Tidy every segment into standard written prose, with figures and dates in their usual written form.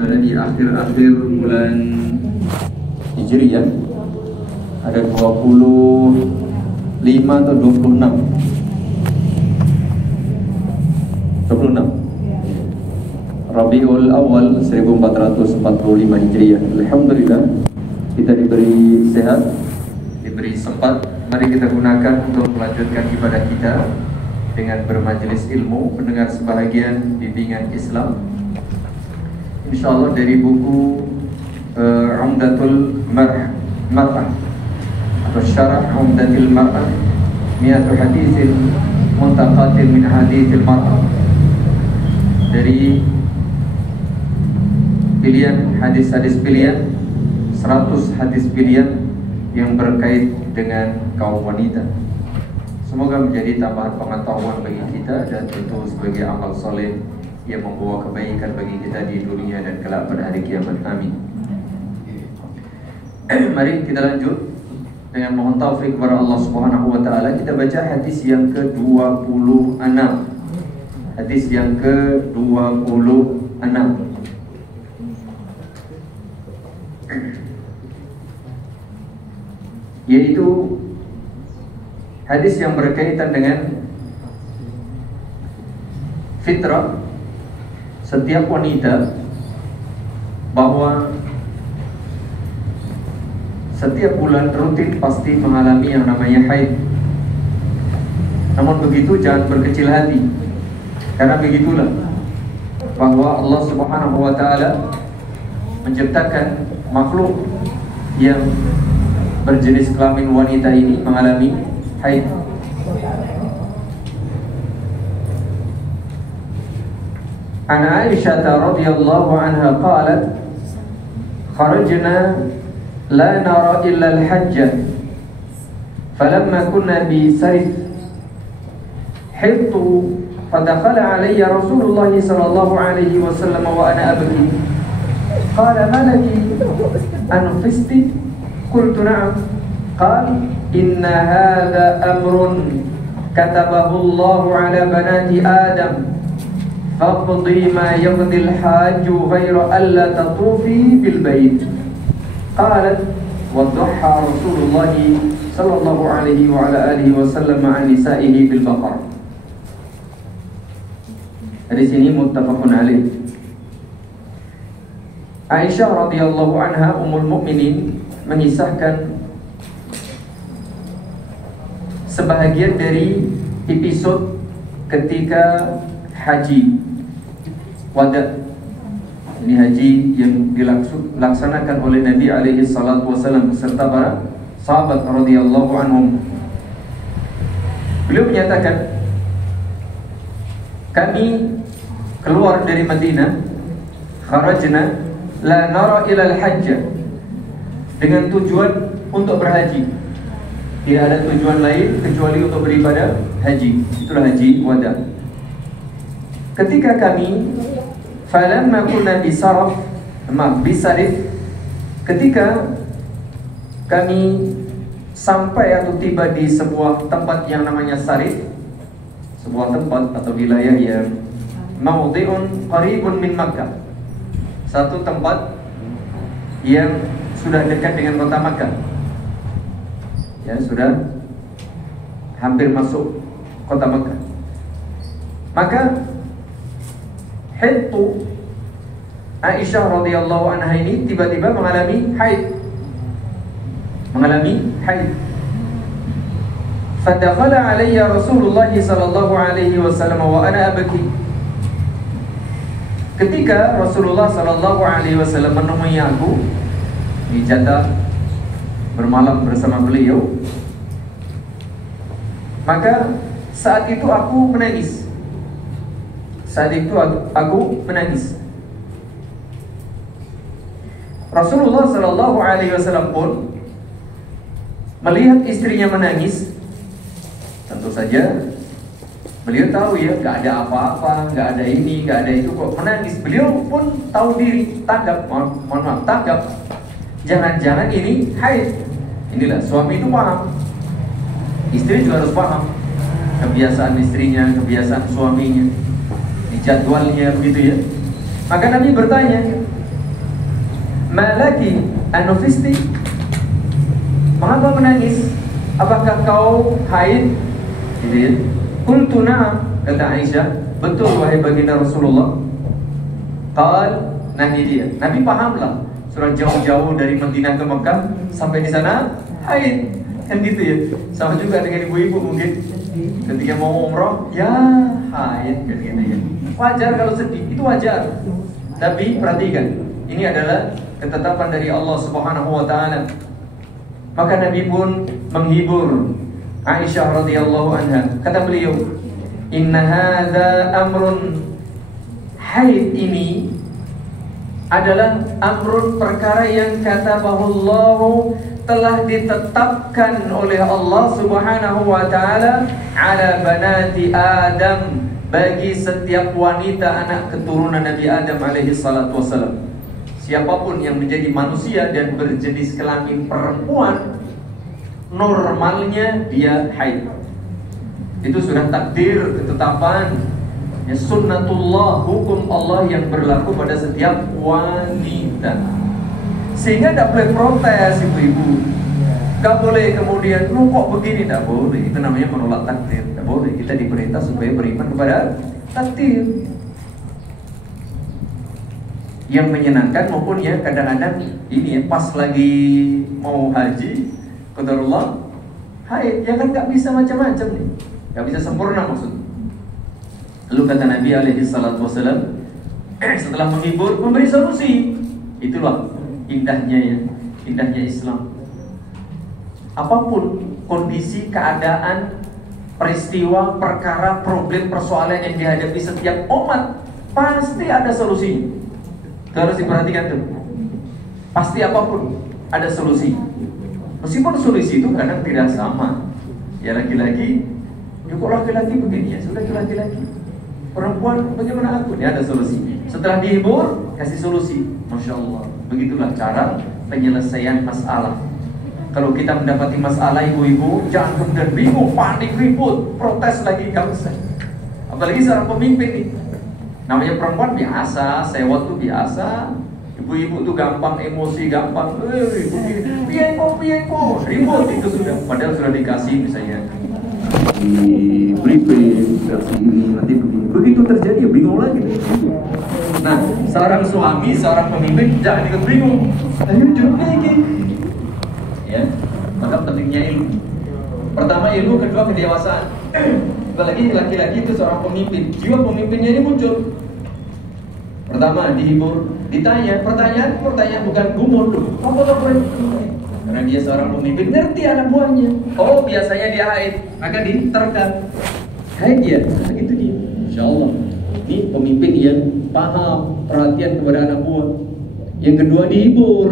berada di akhir-akhir bulan Hijriah. Ada 25 atau 26 Rabiul Awal 1445 Hijriah. Alhamdulillah kita diberi sehat, diberi sempat. Mari kita gunakan untuk melanjutkan ibadah kita dengan bermajelis ilmu, mendengar sebahagian bimbingan Islam, insyaallah dari buku Umdatul Mar'ah atau Syarah Umdatul Mar'ah, Mi'atu Haditsin Muntaqatin min Haditsil Mar'ah, dari pilihan hadis-hadis pilihan, 100 hadis pilihan yang berkait dengan kaum wanita. Semoga menjadi tambahan pengetahuan bagi kita dan tentu sebagai amal soleh yang membawa kebaikan bagi kita di dunia dan kelak pada hari kiamat. Amin. Mari kita lanjut dengan mohon taufik kepada Allah Subhanahu wa taala. Kita baca hadis yang ke-26. Hadis yang ke-26. Yaitu hadis yang berkaitan dengan fitrah setiap wanita, bahwa setiap bulan rutin pasti mengalami yang namanya haid. Namun begitu jangan berkecil hati, karena begitulah bahwa Allah Subhanahu wa taala menciptakan makhluk yang berjenis kelamin wanita ini mengalami haid. An Aisyah radhiyallahu anha qalat kharajna la nara illa al-hajj falamma kunna bi sarif hittu fadakhala alayya Rasulullah sallallahu alaihi wasallam wa ana abki qala ma laki anfisti qultu na'am qala inna hadha amrun katabahu Allah ala banati Adam faqdi ma yaqdi al-hajj ghayra alla tatufi bil bait. Qalat wa dhaha Rasulullah sallallahu alaihi wa ala alihi wasallam an nisa'ihi bil baqar. Hadis ini muttafaqun alaih. Aisyah radhiyallahu anha ummul mukminin mengisahkan sebahagian dari episode ketika haji wada. Ini haji yang dilaksanakan oleh Nabi alaihi salatu wasallam beserta para sahabat radhiyallahu anhum. Beliau menyatakan, kami keluar dari Madinah, kharajna la nara ila al-hajj, dengan tujuan untuk berhaji. Tidak ada tujuan lain kecuali untuk beribadah haji. Itulah haji wada. Ketika kami falamma kunna bisarif, ketika kami sampai atau tiba di sebuah tempat yang namanya Sarif, sebuah tempat atau wilayah yang maudhi'un qaribun min Makkah, satu tempat yang sudah dekat dengan kota Makkah, ya sudah hampir masuk kota Makkah. Maka hittu Aisyah radhiyallahu anha ini tiba-tiba mengalami haid. Fadakhala alayya Rasulullah sallallahu alaihi wasallam wa ana abki. Ketika Rasulullah sallallahu alaihi wasallam menemui aku, di jatah bermalam bersama beliau, maka saat itu aku menangis. Rasulullah sallallahu alaihi wasallam pun melihat istrinya menangis. Tentu saja beliau tahu ya, gak ada apa-apa, gak ada ini, gak ada itu, kok menangis. Beliau pun tahu diri, tanggap, tanggap. Jangan-jangan ini haid. Inilah suami itu paham, istri juga harus paham kebiasaan istrinya, kebiasaan suaminya, di jadwalnya begitu ya. Maka Nabi bertanya, malaki anufisti, mengapa menangis? Apakah kau haid? Gitu ya. Qultu na'am, kata Aisyah, betul wahai baginda Rasulullah. Qal, nah ini dia. Nabi pahamlah, sudah jauh-jauh dari Madinah ke Mekah sampai di sana haid. Kan gitu ya. Sama juga dengan ibu-ibu mungkin ketika mau umroh, ya haid kan gitu ya. Wajar kalau sedih, itu wajar. Tapi perhatikan, ini adalah ketetapan dari Allah Subhanahu wa taala. Maka Nabi pun menghibur Aisyah radhiyallahu anha. Kata beliau, "Inna hadza amrun." Haid ini adalah amrun, perkara yang katabahullahu, telah ditetapkan oleh Allah Subhanahu wa taala ala banati Adam, bagi setiap wanita anak keturunan Nabi Adam alaihi salatu wasalam. Siapapun yang menjadi manusia dan berjenis kelamin perempuan, normalnya dia haid. Itu sudah takdir, ketetapan, ya, sunnatullah, hukum Allah yang berlaku pada setiap wanita. Sehingga tidak boleh protes ibu-ibu, tidak boleh kemudian lu kok begini, tidak boleh. Itu namanya menolak takdir, tidak boleh. Kita diperintah supaya beriman kepada takdir yang menyenangkan maupun ya kadang-kadang ini ya, pas lagi mau haji, qadarullah haid, ya kan nggak bisa macam-macam nih, nggak bisa sempurna maksud. Lalu kata Nabi alaihi salatu wasallam, setelah menghibur, memberi solusi. Itulah indahnya ya, indahnya Islam. Apapun kondisi, keadaan, peristiwa, perkara, problem, persoalan yang dihadapi setiap umat, pasti ada solusi. Harus diperhatikan tuh. Pasti apapun ada solusi. Meskipun solusi itu kadang tidak sama. Ya laki-laki, ya kok laki-laki begini ya, sudah laki-laki. Perempuan bagaimana aku? Ya ada solusi. Setelah dihibur, kasih solusi. Masya Allah. Begitulah cara penyelesaian masalah. Kalau kita mendapati masalah ibu-ibu, jangan kemudian bingung, panik, ribut, protes lagi, gak usah. Apalagi seorang pemimpin nih. Namanya perempuan biasa, sewot tuh biasa. Ibu-ibu tuh gampang emosi, gampang piye kok, ribut itu sudah. Padahal sudah dikasih misalnya di briefing, nanti begini. Begitu terjadi ya bingung lagi. Nah, seorang suami, seorang pemimpin jangan ikut bingung. Ayo jawab lagi. Ya, maka pentingnya ilmu. Pertama ilmu, kedua kedewasaan. Apalagi laki-laki itu seorang pemimpin, jiwa pemimpinnya ini muncul. Pertama dihibur, ditanya, pertanyaan bukan gumul loh. Karena dia seorang pemimpin, ngerti anak buahnya. Oh biasanya dia haid, maka diterkan. Haid ya, begitu dia. Insya Allah, ini pemimpin yang paham, perhatian kepada anak buah. Yang kedua dihibur,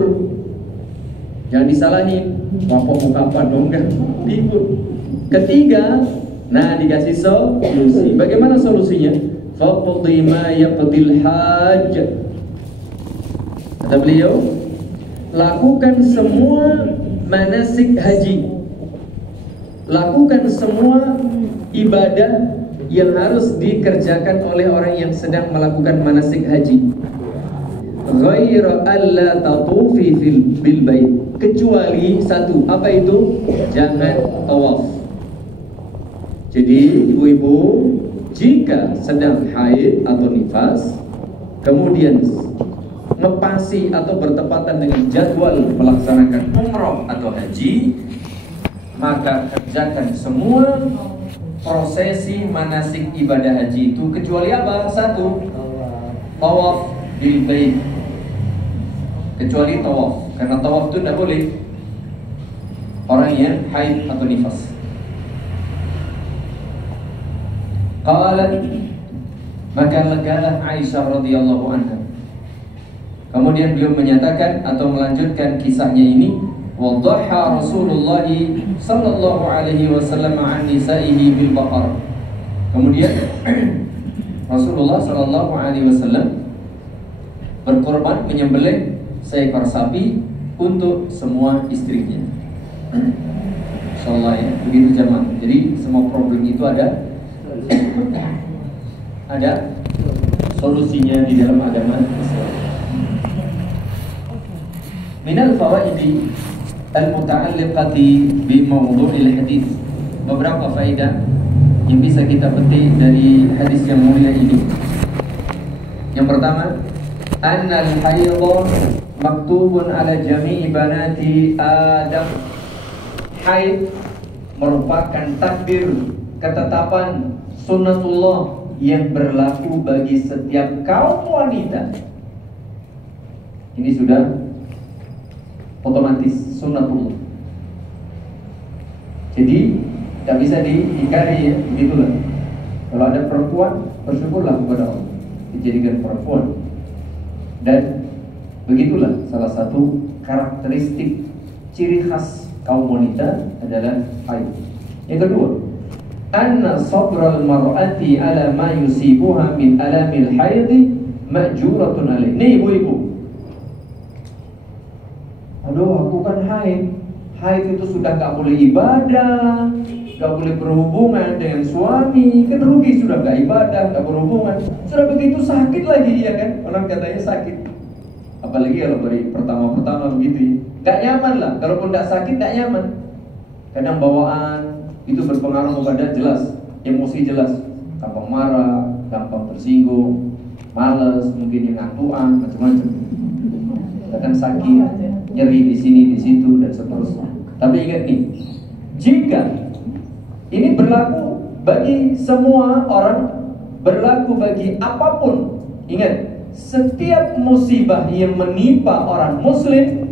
jangan disalahin. Bapak mau kapan dong, enggak dihibur. Ketiga, nah dikasih solusi. Bagaimana solusinya? Faqdi ma yaqdil hajj. Kata beliau, lakukan semua manasik haji, lakukan semua ibadah yang harus dikerjakan oleh orang yang sedang melakukan manasik haji. Ghaira alla tatufi bil bait, kecuali satu, apa itu? Jangan tawaf. Jadi ibu-ibu jika sedang haid atau nifas, kemudian ngepasi atau bertepatan dengan jadwal melaksanakan umroh atau haji, maka kerjakan semua prosesi manasik ibadah haji itu kecuali apa? Satu, tawaf bil bait. Kecuali tawaf, karena tawaf itu tidak boleh orang yang haid atau nifas. Qalat, maka legalah Aisyah radhiyallahu anha. Kemudian beliau menyatakan atau melanjutkan kisahnya ini, wadhaha Rasulullah sallallahu alaihi wasallam an nisa'ihi bil baqar. Kemudian Rasulullah sallallahu alaihi wasallam berkorban menyembelih seekor sapi untuk semua istrinya. Insyaallah ya, begitu jamaah. Jadi semua problem itu ada solusinya di dalam agama Islam. minal fawaidi al-muta'alliqati bi mawdu'il hadis. Beberapa faedah yang bisa kita petik dari hadis yang mulia ini. Yang pertama, annal haidha maktubun ala jami'i banati Adam. Haid merupakan takdir, ketetapan sunnatullah yang berlaku bagi setiap kaum wanita. Ini sudah otomatis sunnatullah. Jadi tidak bisa diingkari ya, begitulah. Kalau ada perempuan, bersyukurlah kepada Allah dijadikan perempuan. Dan begitulah salah satu karakteristik ciri khas kaum wanita adalah haid. Yang kedua, anna sabral mar'ati ala ma yusibuha min alamil haid ma'juratun alaih. Nih ibu-ibu, aduh aku kan haid. Haid itu sudah gak boleh ibadah, gak boleh berhubungan dengan suami, kan rugi, sudah gak ibadah, gak berhubungan, sudah begitu sakit lagi ya kan, orang katanya sakit. Apalagi kalau dari pertama-pertama begitu ya, gak nyaman lah. Kalaupun gak sakit gak nyaman. Kadang bawaan itu berpengaruh kepada jelas, emosi jelas, gampang marah, gampang tersinggung, malas, mungkin yang ngantuan, macam-macam. Kadang sakit, nyeri di sini, di situ, dan seterusnya. Tapi ingat nih, jika ini berlaku bagi semua orang, berlaku bagi apapun. Ingat, setiap musibah yang menimpa orang muslim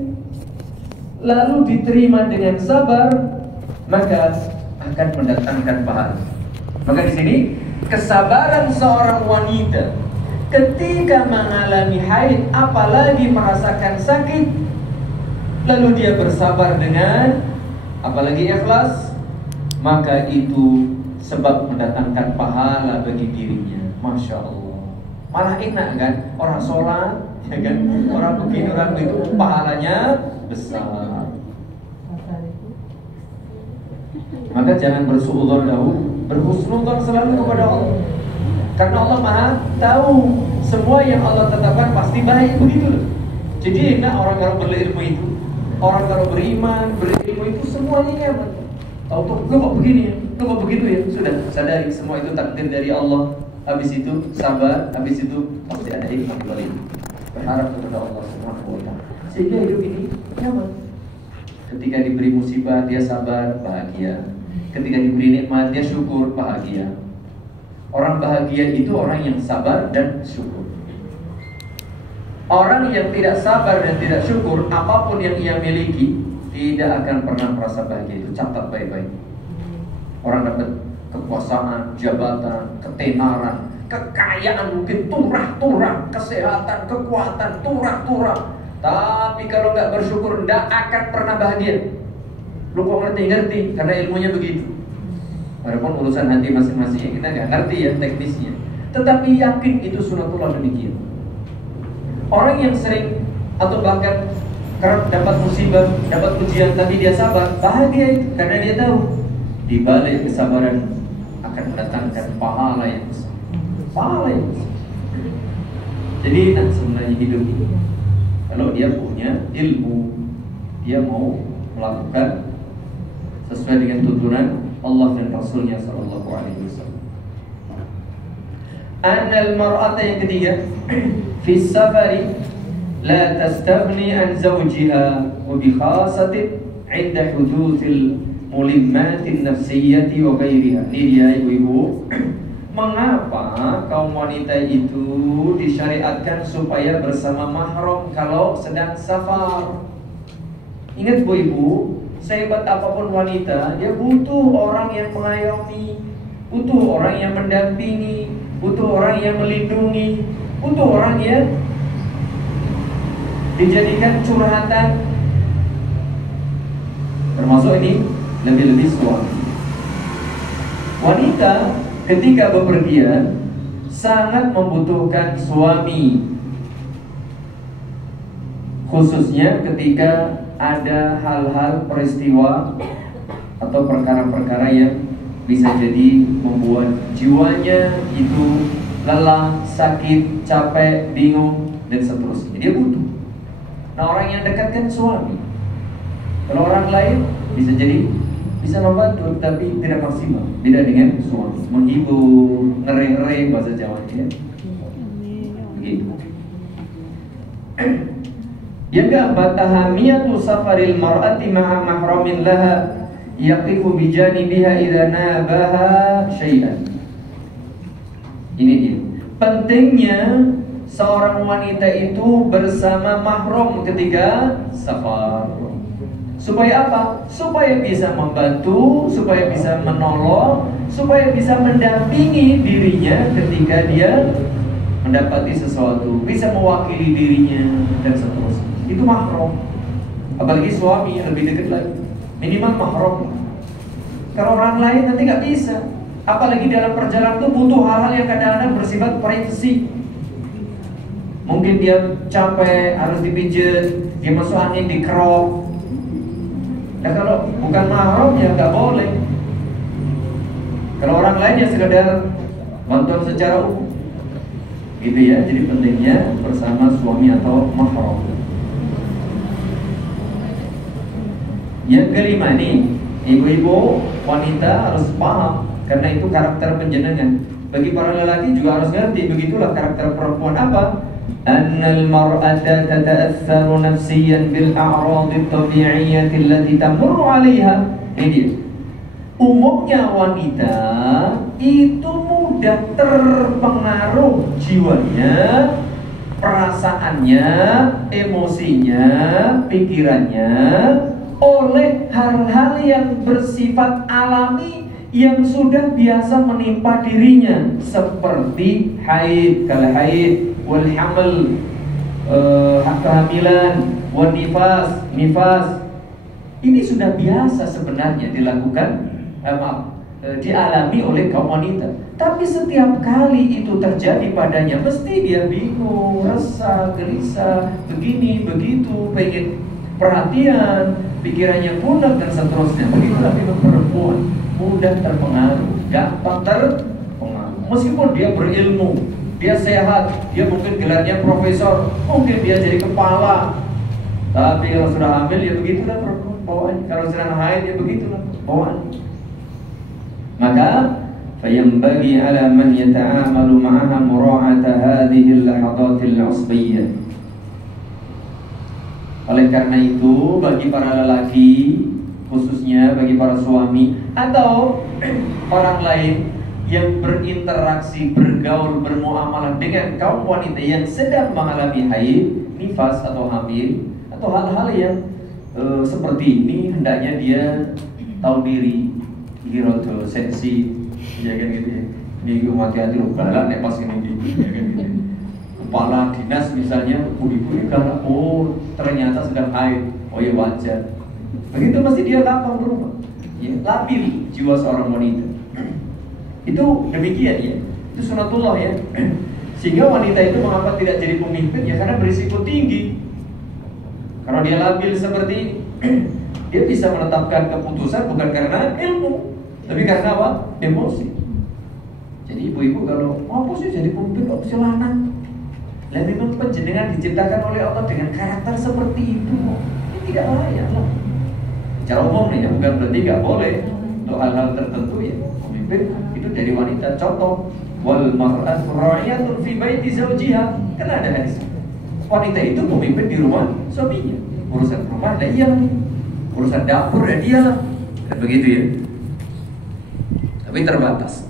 lalu diterima dengan sabar, maka akan mendatangkan pahala. Maka di sini kesabaran seorang wanita ketika mengalami haid, apalagi merasakan sakit, lalu dia bersabar dengan apalagi ikhlas, maka itu sebab mendatangkan pahala bagi dirinya. Masya Allah. Malah enak kan, orang sholat, ya kan, orang begini, orang begitu, pahalanya besar. Maka jangan bersuudzon dahulu, berhusnudzon selalu kepada Allah. Karena Allah Maha tahu semua yang Allah tetapkan pasti baik, begitu loh. Jadi enak orang kalau berilmu itu, orang kalau beriman, berilmu itu semuanya nyaman. Tahu tuh, lu kok begini ya, lu kok begitu ya, sudah sadari semua itu takdir dari Allah. Habis itu sabar, habis itu pasti ada hikmah dari berharap kepada Allah Subhanahu wa taala. Sehingga hidup ini nyaman. Ketika diberi musibah dia sabar, bahagia. Ketika diberi nikmat dia syukur, bahagia. Orang bahagia itu orang yang sabar dan syukur. Orang yang tidak sabar dan tidak syukur, apapun yang ia miliki tidak akan pernah merasa bahagia. Itu catat baik-baik. Orang dapat kekuasaan, jabatan, ketenaran, kekayaan, mungkin turah-turah, kesehatan, kekuatan, turah-turah. Tapi kalau nggak bersyukur, nggak akan pernah bahagia. Lu kok ngerti-ngerti? Karena ilmunya begitu. Walaupun urusan hati masing-masing kita nggak ngerti ya teknisnya. Tetapi yakin itu sunatullah demikian. Orang yang sering atau bahkan kerap dapat musibah, dapat ujian, tapi dia sabar, bahagia itu karena dia tahu di balik kesabaran akan mendatangkan pahala yang besar. Pahala yang besar. Jadi sebenarnya hidup ini, kalau dia punya ilmu, dia mau melakukan sesuai dengan tuntunan Allah dan Rasulnya Sallallahu Alaihi Wasallam. Annal mar'ata yang ketiga, fi safari la tastaghni an zawjiha wa bi khasatin 'inda hudutsil mulimmatin nafsiyyati wa ghairiha. Ini dia ibu-ibu, mengapa kaum wanita itu disyariatkan supaya bersama mahram kalau sedang safar? Ingat bu ibu, sehebat apapun wanita, dia butuh orang yang mengayomi, butuh orang yang mendampingi, butuh orang yang melindungi, butuh orang yang dijadikan curhatan. Termasuk ini lebih-lebih suami. Wanita ketika bepergian sangat membutuhkan suami, khususnya ketika ada hal-hal peristiwa atau perkara-perkara yang bisa jadi membuat jiwanya itu lelah, sakit, capek, bingung dan seterusnya. Dia butuh. Nah, orang yang dekat kan suami. Kalau orang lain bisa membantu tapi tidak maksimal. Beda dengan suami, menghibur, ngere-ngere bahasa Jawa ya. Begitu. Yang keempat, ahamiyatu safaril mar'ati ma'a mahramin laha yaqifu bijanibiha idza nabaha syai'an. Ini dia. Pentingnya seorang wanita itu bersama mahram ketika safar. Supaya apa? Supaya bisa membantu, supaya bisa menolong, supaya bisa mendampingi dirinya ketika dia mendapati sesuatu, bisa mewakili dirinya dan seterusnya. Itu mahram. Apalagi suami yang lebih dekat lagi, minimal mahram. Kalau orang lain nanti nggak bisa. Apalagi dalam perjalanan itu butuh hal-hal yang kadang-kadang bersifat privasi. Mungkin dia capek, harus dipijit, dia masuk angin, dikerok. Nah, kalau bukan mahram ya nggak boleh. Kalau orang lain ya sekedar bantuan secara umum, gitu ya. Jadi pentingnya bersama suami atau mahram. Yang kelima nih, ibu-ibu wanita harus paham, karena itu karakter penjenengan. Bagi para lelaki juga harus ngerti, begitulah karakter perempuan apa? Annal mar'ata tata'atsaru nafsiyan bil a'radi at-tabi'iyyati allati tamurru 'alaiha. Ini dia. Umumnya wanita itu mudah terpengaruh jiwanya, perasaannya, emosinya, pikirannya oleh hal-hal yang bersifat alami yang sudah biasa menimpa dirinya, seperti haid, kalau haid, wal hamil, kehamilan, wal nifas. Ini sudah biasa sebenarnya dilakukan, dialami oleh kaum wanita. Tapi setiap kali itu terjadi padanya, mesti dia bingung, resah, gelisah, begini, begitu, pengen perhatian, pikirannya punah dan seterusnya. Begitulah tipe perempuan, mudah terpengaruh, gampang terpengaruh. Meskipun dia berilmu, dia sehat, dia mungkin gelarnya profesor, mungkin dia jadi kepala, tapi kalau sudah hamil ya begitulah perempuan bawaannya. Kalau sedang haid ya begitulah bawaannya. Maka fayambagi ala man yata'amalu ma'aha mura'ata hadhihi al-lahadatil 'usbiyyah. Oleh karena itu, bagi para lelaki, khususnya bagi para suami atau orang lain yang berinteraksi, bergaul, bermuamalah dengan kaum wanita yang sedang mengalami haid, nifas atau hamil, atau hal-hal yang seperti ini, hendaknya dia tahu diri, giroto, sensi, ya kan gitu ya. Ini hati-hati loh, galak nek pas ini gitu, ya kan gitu. Kepala dinas misalnya, ibu-ibu galak, oh ternyata sedang haid, oh ya wajar. Begitu pasti dia gampang berubah, ya, labil jiwa seorang wanita. Itu demikian ya, itu sunatullah ya. Sehingga wanita itu mengapa tidak jadi pemimpin ya, karena berisiko tinggi. Kalau dia labil seperti ini, dia bisa menetapkan keputusan bukan karena ilmu, tapi karena apa? Emosi. Jadi ibu-ibu kalau apa sih jadi pemimpin kok bisa lanang? Lah memang panjenengan diciptakan oleh Allah dengan karakter seperti itu. Ini tidak layak lah. Secara umum nih ya, bukan berarti nggak boleh. Untuk hal-hal tertentu ya, pemimpin itu dari wanita. Contoh, wal mar'atu ra'iyatun fi baiti zawjiha. Kan ada hadis. Wanita itu pemimpin di rumah suaminya. Urusan rumah ada iya, urusan dapur ada dia lah. Dan begitu ya. Tapi terbatas.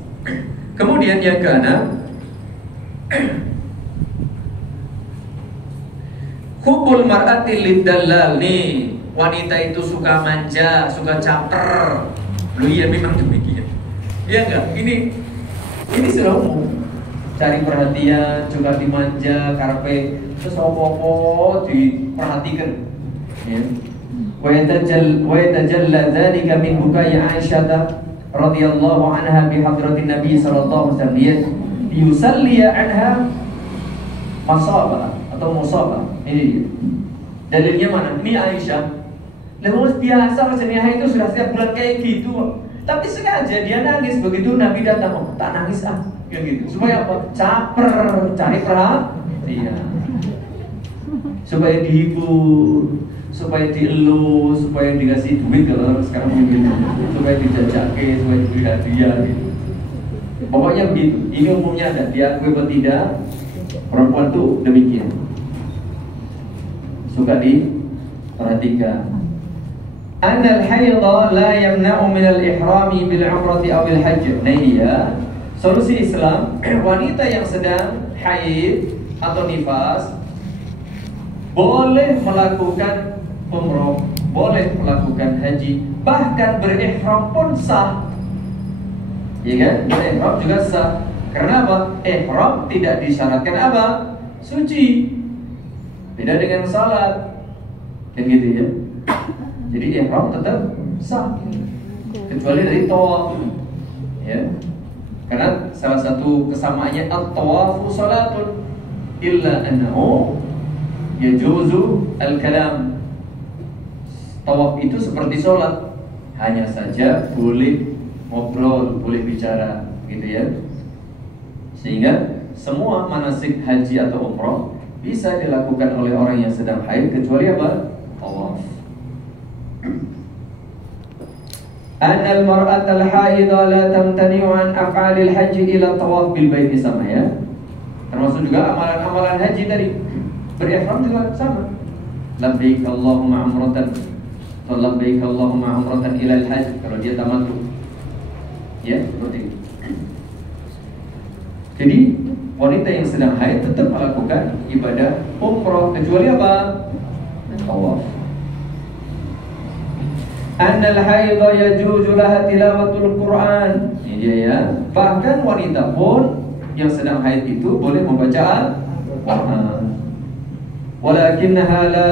Kemudian yang keenam, hubul mar'ati lidallal. Nih, wanita itu suka manja, suka caper. Loh iya memang demikian. Iya enggak? Ini sudah umum. Cari perhatian, juga dimanja, karpe sesopo-opo diperhatikan. Ya. Wa yatajalla dzalika min bukai Aisyah radhiyallahu anha bi hadratin Nabi sallallahu alaihi wasallam yusalli anha masabah atau musabah. Ini dia. Dalilnya mana? Ini Aisyah. Lalu biasa rasanya itu sudah setiap bulan kayak gitu. Tapi sengaja dia nangis begitu Nabi datang. Oh, tak nangis kayak gitu. Supaya apa? Caper, cari perhatian. supaya dihibur, supaya dielus, supaya dikasih duit kalau orang sekarang begitu, supaya dijajake, supaya diberi hadiah gitu. Pokoknya begitu. Ini umumnya ada, diakui atau tidak, perempuan tuh demikian. Suka diperhatikan. Anal haidha la yamna'u min al-ihrami bil 'umrati aw bil hajj. Nah ini ya, solusi Islam, wanita yang sedang haid atau nifas boleh melakukan umrah, boleh melakukan haji, bahkan berihram pun sah. Ya kan? Berihram juga sah. Karena apa? Ihram tidak disyaratkan apa? Suci. Beda dengan salat. Kan gitu ya. Jadi ihram tetap sah. Kecuali dari tawaf. Ya. Karena salah satu kesamaannya at-tawafu salatun illa annahu yajuzu al-kalam. Tawaf itu seperti sholat, hanya saja boleh ngobrol, boleh bicara, gitu ya. Sehingga semua manasik haji atau umrah bisa dilakukan oleh orang yang sedang haid kecuali apa? Tawaf. Anal mar'atal haidha la tamtani'u an af'alil haji ila tawaf bil bait sama ya. Termasuk juga amalan-amalan haji tadi. Berihram juga sama. Labbaik Allahumma umratan. Labbaik Allahumma umratan ila al-hajj kalau dia tamattu. Ya, seperti itu. Jadi wanita yang sedang haid tetap melakukan ibadah umrah kecuali apa? Tawaf. Annal haidha yajuzu laha tilawatul Quran. Ini dia ya. Bahkan wanita pun yang sedang haid itu boleh membaca Al-Quran. Walakinnaha la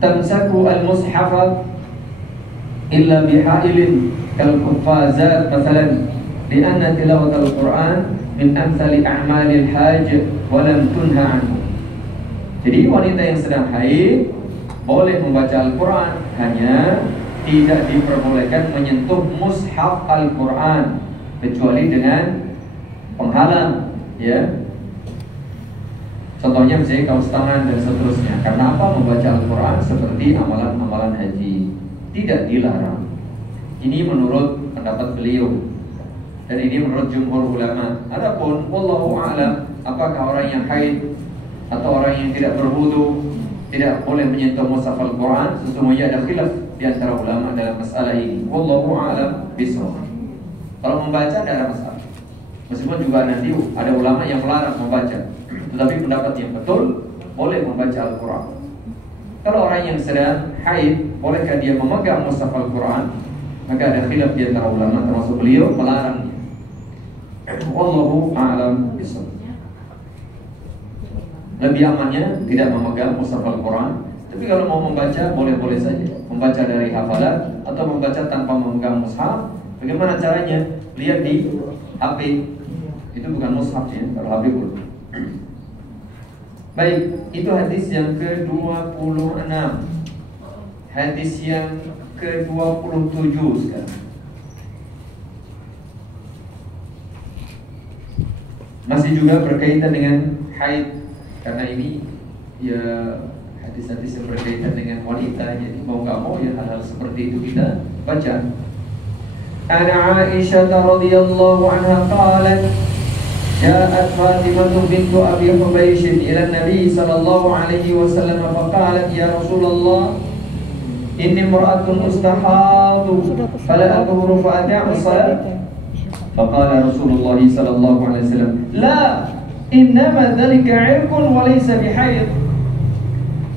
tamsaku al-mushafa illa bihailin kal-kuffazat mathalan lianna tilawat al-Quran min amthali a'malil hajj wa lam tunha anhu. Jadi wanita yang sedang haid boleh membaca Al-Quran, hanya tidak diperbolehkan menyentuh mushaf Al-Quran kecuali dengan penghalang, ya. Contohnya misalnya kaos tangan dan seterusnya. Karena apa? Membaca Al-Quran seperti amalan-amalan haji tidak dilarang. Ini menurut pendapat beliau, dan ini menurut jumhur ulama. Adapun wallahu a'lam, apakah orang yang haid atau orang yang tidak berwudu tidak boleh menyentuh mushaf Al-Quran, sesungguhnya ada khilaf di antara ulama dalam masalah ini. Wallahu a'lam bishawab. Kalau membaca tidak ada masalah. Meskipun juga nanti ada ulama yang melarang membaca, tetapi pendapat yang betul boleh membaca Al-Quran. Kalau orang yang sedang haid, bolehkah dia memegang mushaf Al-Quran? Maka ada khilaf di antara ulama, termasuk beliau melarangnya. Wallahu a'lam bishawab. Lebih amannya tidak memegang mushaf Al-Quran. Tapi kalau mau membaca, boleh-boleh saja. Membaca dari hafalan atau membaca tanpa memegang mushaf. Bagaimana caranya? Lihat di HP. Itu bukan mushaf ya, kalau HP boleh. Baik, itu hadis yang ke-26. Hadis yang ke-27 sekarang. Masih juga berkaitan dengan haid. Karena ini ya hadis-hadis yang berkaitan dengan wanita, jadi mau nggak mau ya hal-hal seperti itu kita baca. Ana Aisyah radhiyallahu anha qalat ja'at Fatimah bintu Abi Hubaysh ila Nabi sallallahu alaihi wasallam faqalat ya Rasulullah inni imra'atun ustahadu fala adhuru fa ati'u salat. Faqala Rasulullah sallallahu alaihi wasallam la innama dhalika 'irqun wa laysa bihayd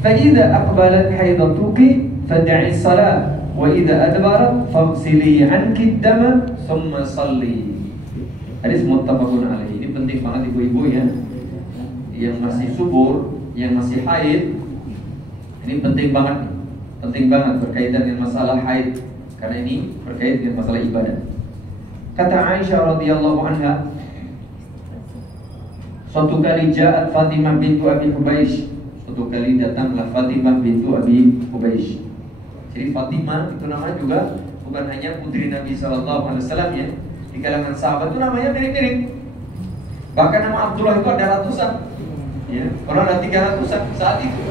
fa idza aqbalat haydatuki fad'i salat wa idza adbarat faghsili 'anki ad-dama thumma shalli. Hadis muttafaqun alaihi. Ini penting banget ibu-ibu ya, yang masih subur, yang masih haid. Ini penting banget berkaitan dengan masalah haid, karena ini berkaitan dengan masalah ibadah. Kata Aisyah radhiyallahu anha, suatu kali ja'at Fatimah bintu Abi Hubaysh. Suatu kali datanglah Fatimah bintu Abi Hubaysh. Jadi Fatimah itu namanya juga bukan hanya putri Nabi SAW ya. Di kalangan sahabat itu namanya mirip-mirip. Bahkan nama Abdullah itu ada ratusan. Ya, orang ada 300-an saat itu.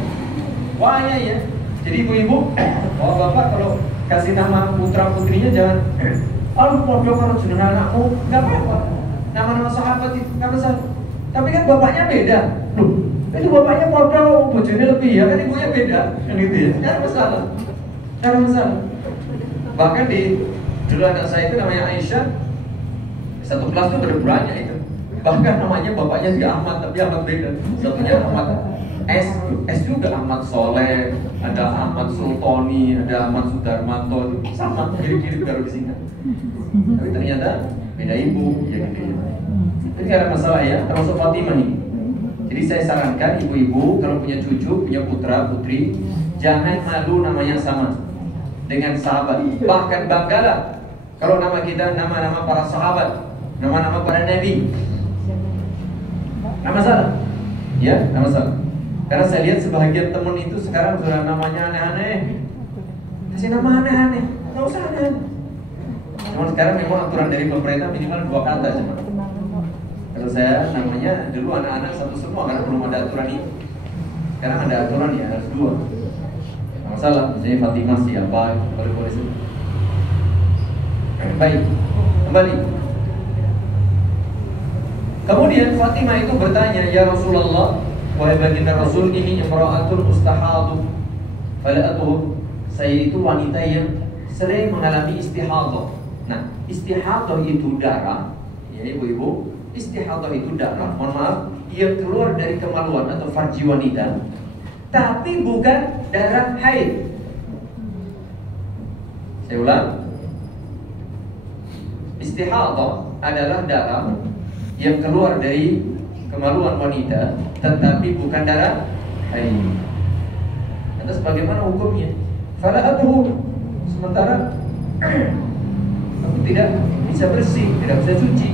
Banyak ya. Jadi ibu-ibu, bapak kalau kasih nama putra putrinya jangan podo kalau jenengan anakmu, nggak apa-apa. Nama-nama sahabat itu nggak masalah. Tapi kan bapaknya beda. Loh, itu bapaknya podo, bojone lebih ya kan ibunya beda, kan gitu ya. Nggak masalah. Nggak masalah. Bahkan dulu anak saya itu namanya Aisyah, satu kelas itu banyak itu. Bahkan namanya bapaknya juga Ahmad, tapi Ahmad beda. Satunya Ahmad S juga Ahmad Soleh, ada Ahmad Sultoni, ada Ahmad Sudarmanto, sama mirip-mirip kalau disingkat. Tapi ternyata beda ibu, ya gitu ya. Jadi nggak ada masalah ya, termasuk Fatimah nih. Jadi saya sarankan ibu-ibu kalau punya cucu, punya putra putri, jangan malu namanya sama dengan sahabat. Bahkan banggalah kalau nama kita nama-nama para sahabat, nama-nama para nabi. Nggak masalah, ya nggak masalah. Karena saya lihat sebagian teman itu sekarang sudah namanya aneh-aneh. Kasih nama aneh-aneh, nggak usah aneh-aneh. Cuman sekarang memang aturan dari pemerintah minimal 2 kata cuma. Kalau saya namanya dulu anak-anak satu semua karena belum ada aturan ini. Sekarang ada aturan ya harus 2. Nggak masalah, misalnya Fatimah siapa, boleh-boleh sih. Baik, kembali. Kemudian Fatimah itu bertanya, ya Rasulullah, wahai baginda Rasul, ini imra'atun ustahadu fala'atuh, saya itu wanita yang sering mengalami istihadah. Nah, istihadah itu darah, ya ibu-ibu, istihadah itu darah, mohon maaf, yang keluar dari kemaluan atau farji wanita, tapi bukan darah haid. Saya ulang, istihadah adalah darah yang keluar dari kemaluan wanita, tetapi bukan darah haid. Lantas bagaimana hukumnya? Fala adhur, sementara aku tidak bisa bersih, tidak bisa cuci.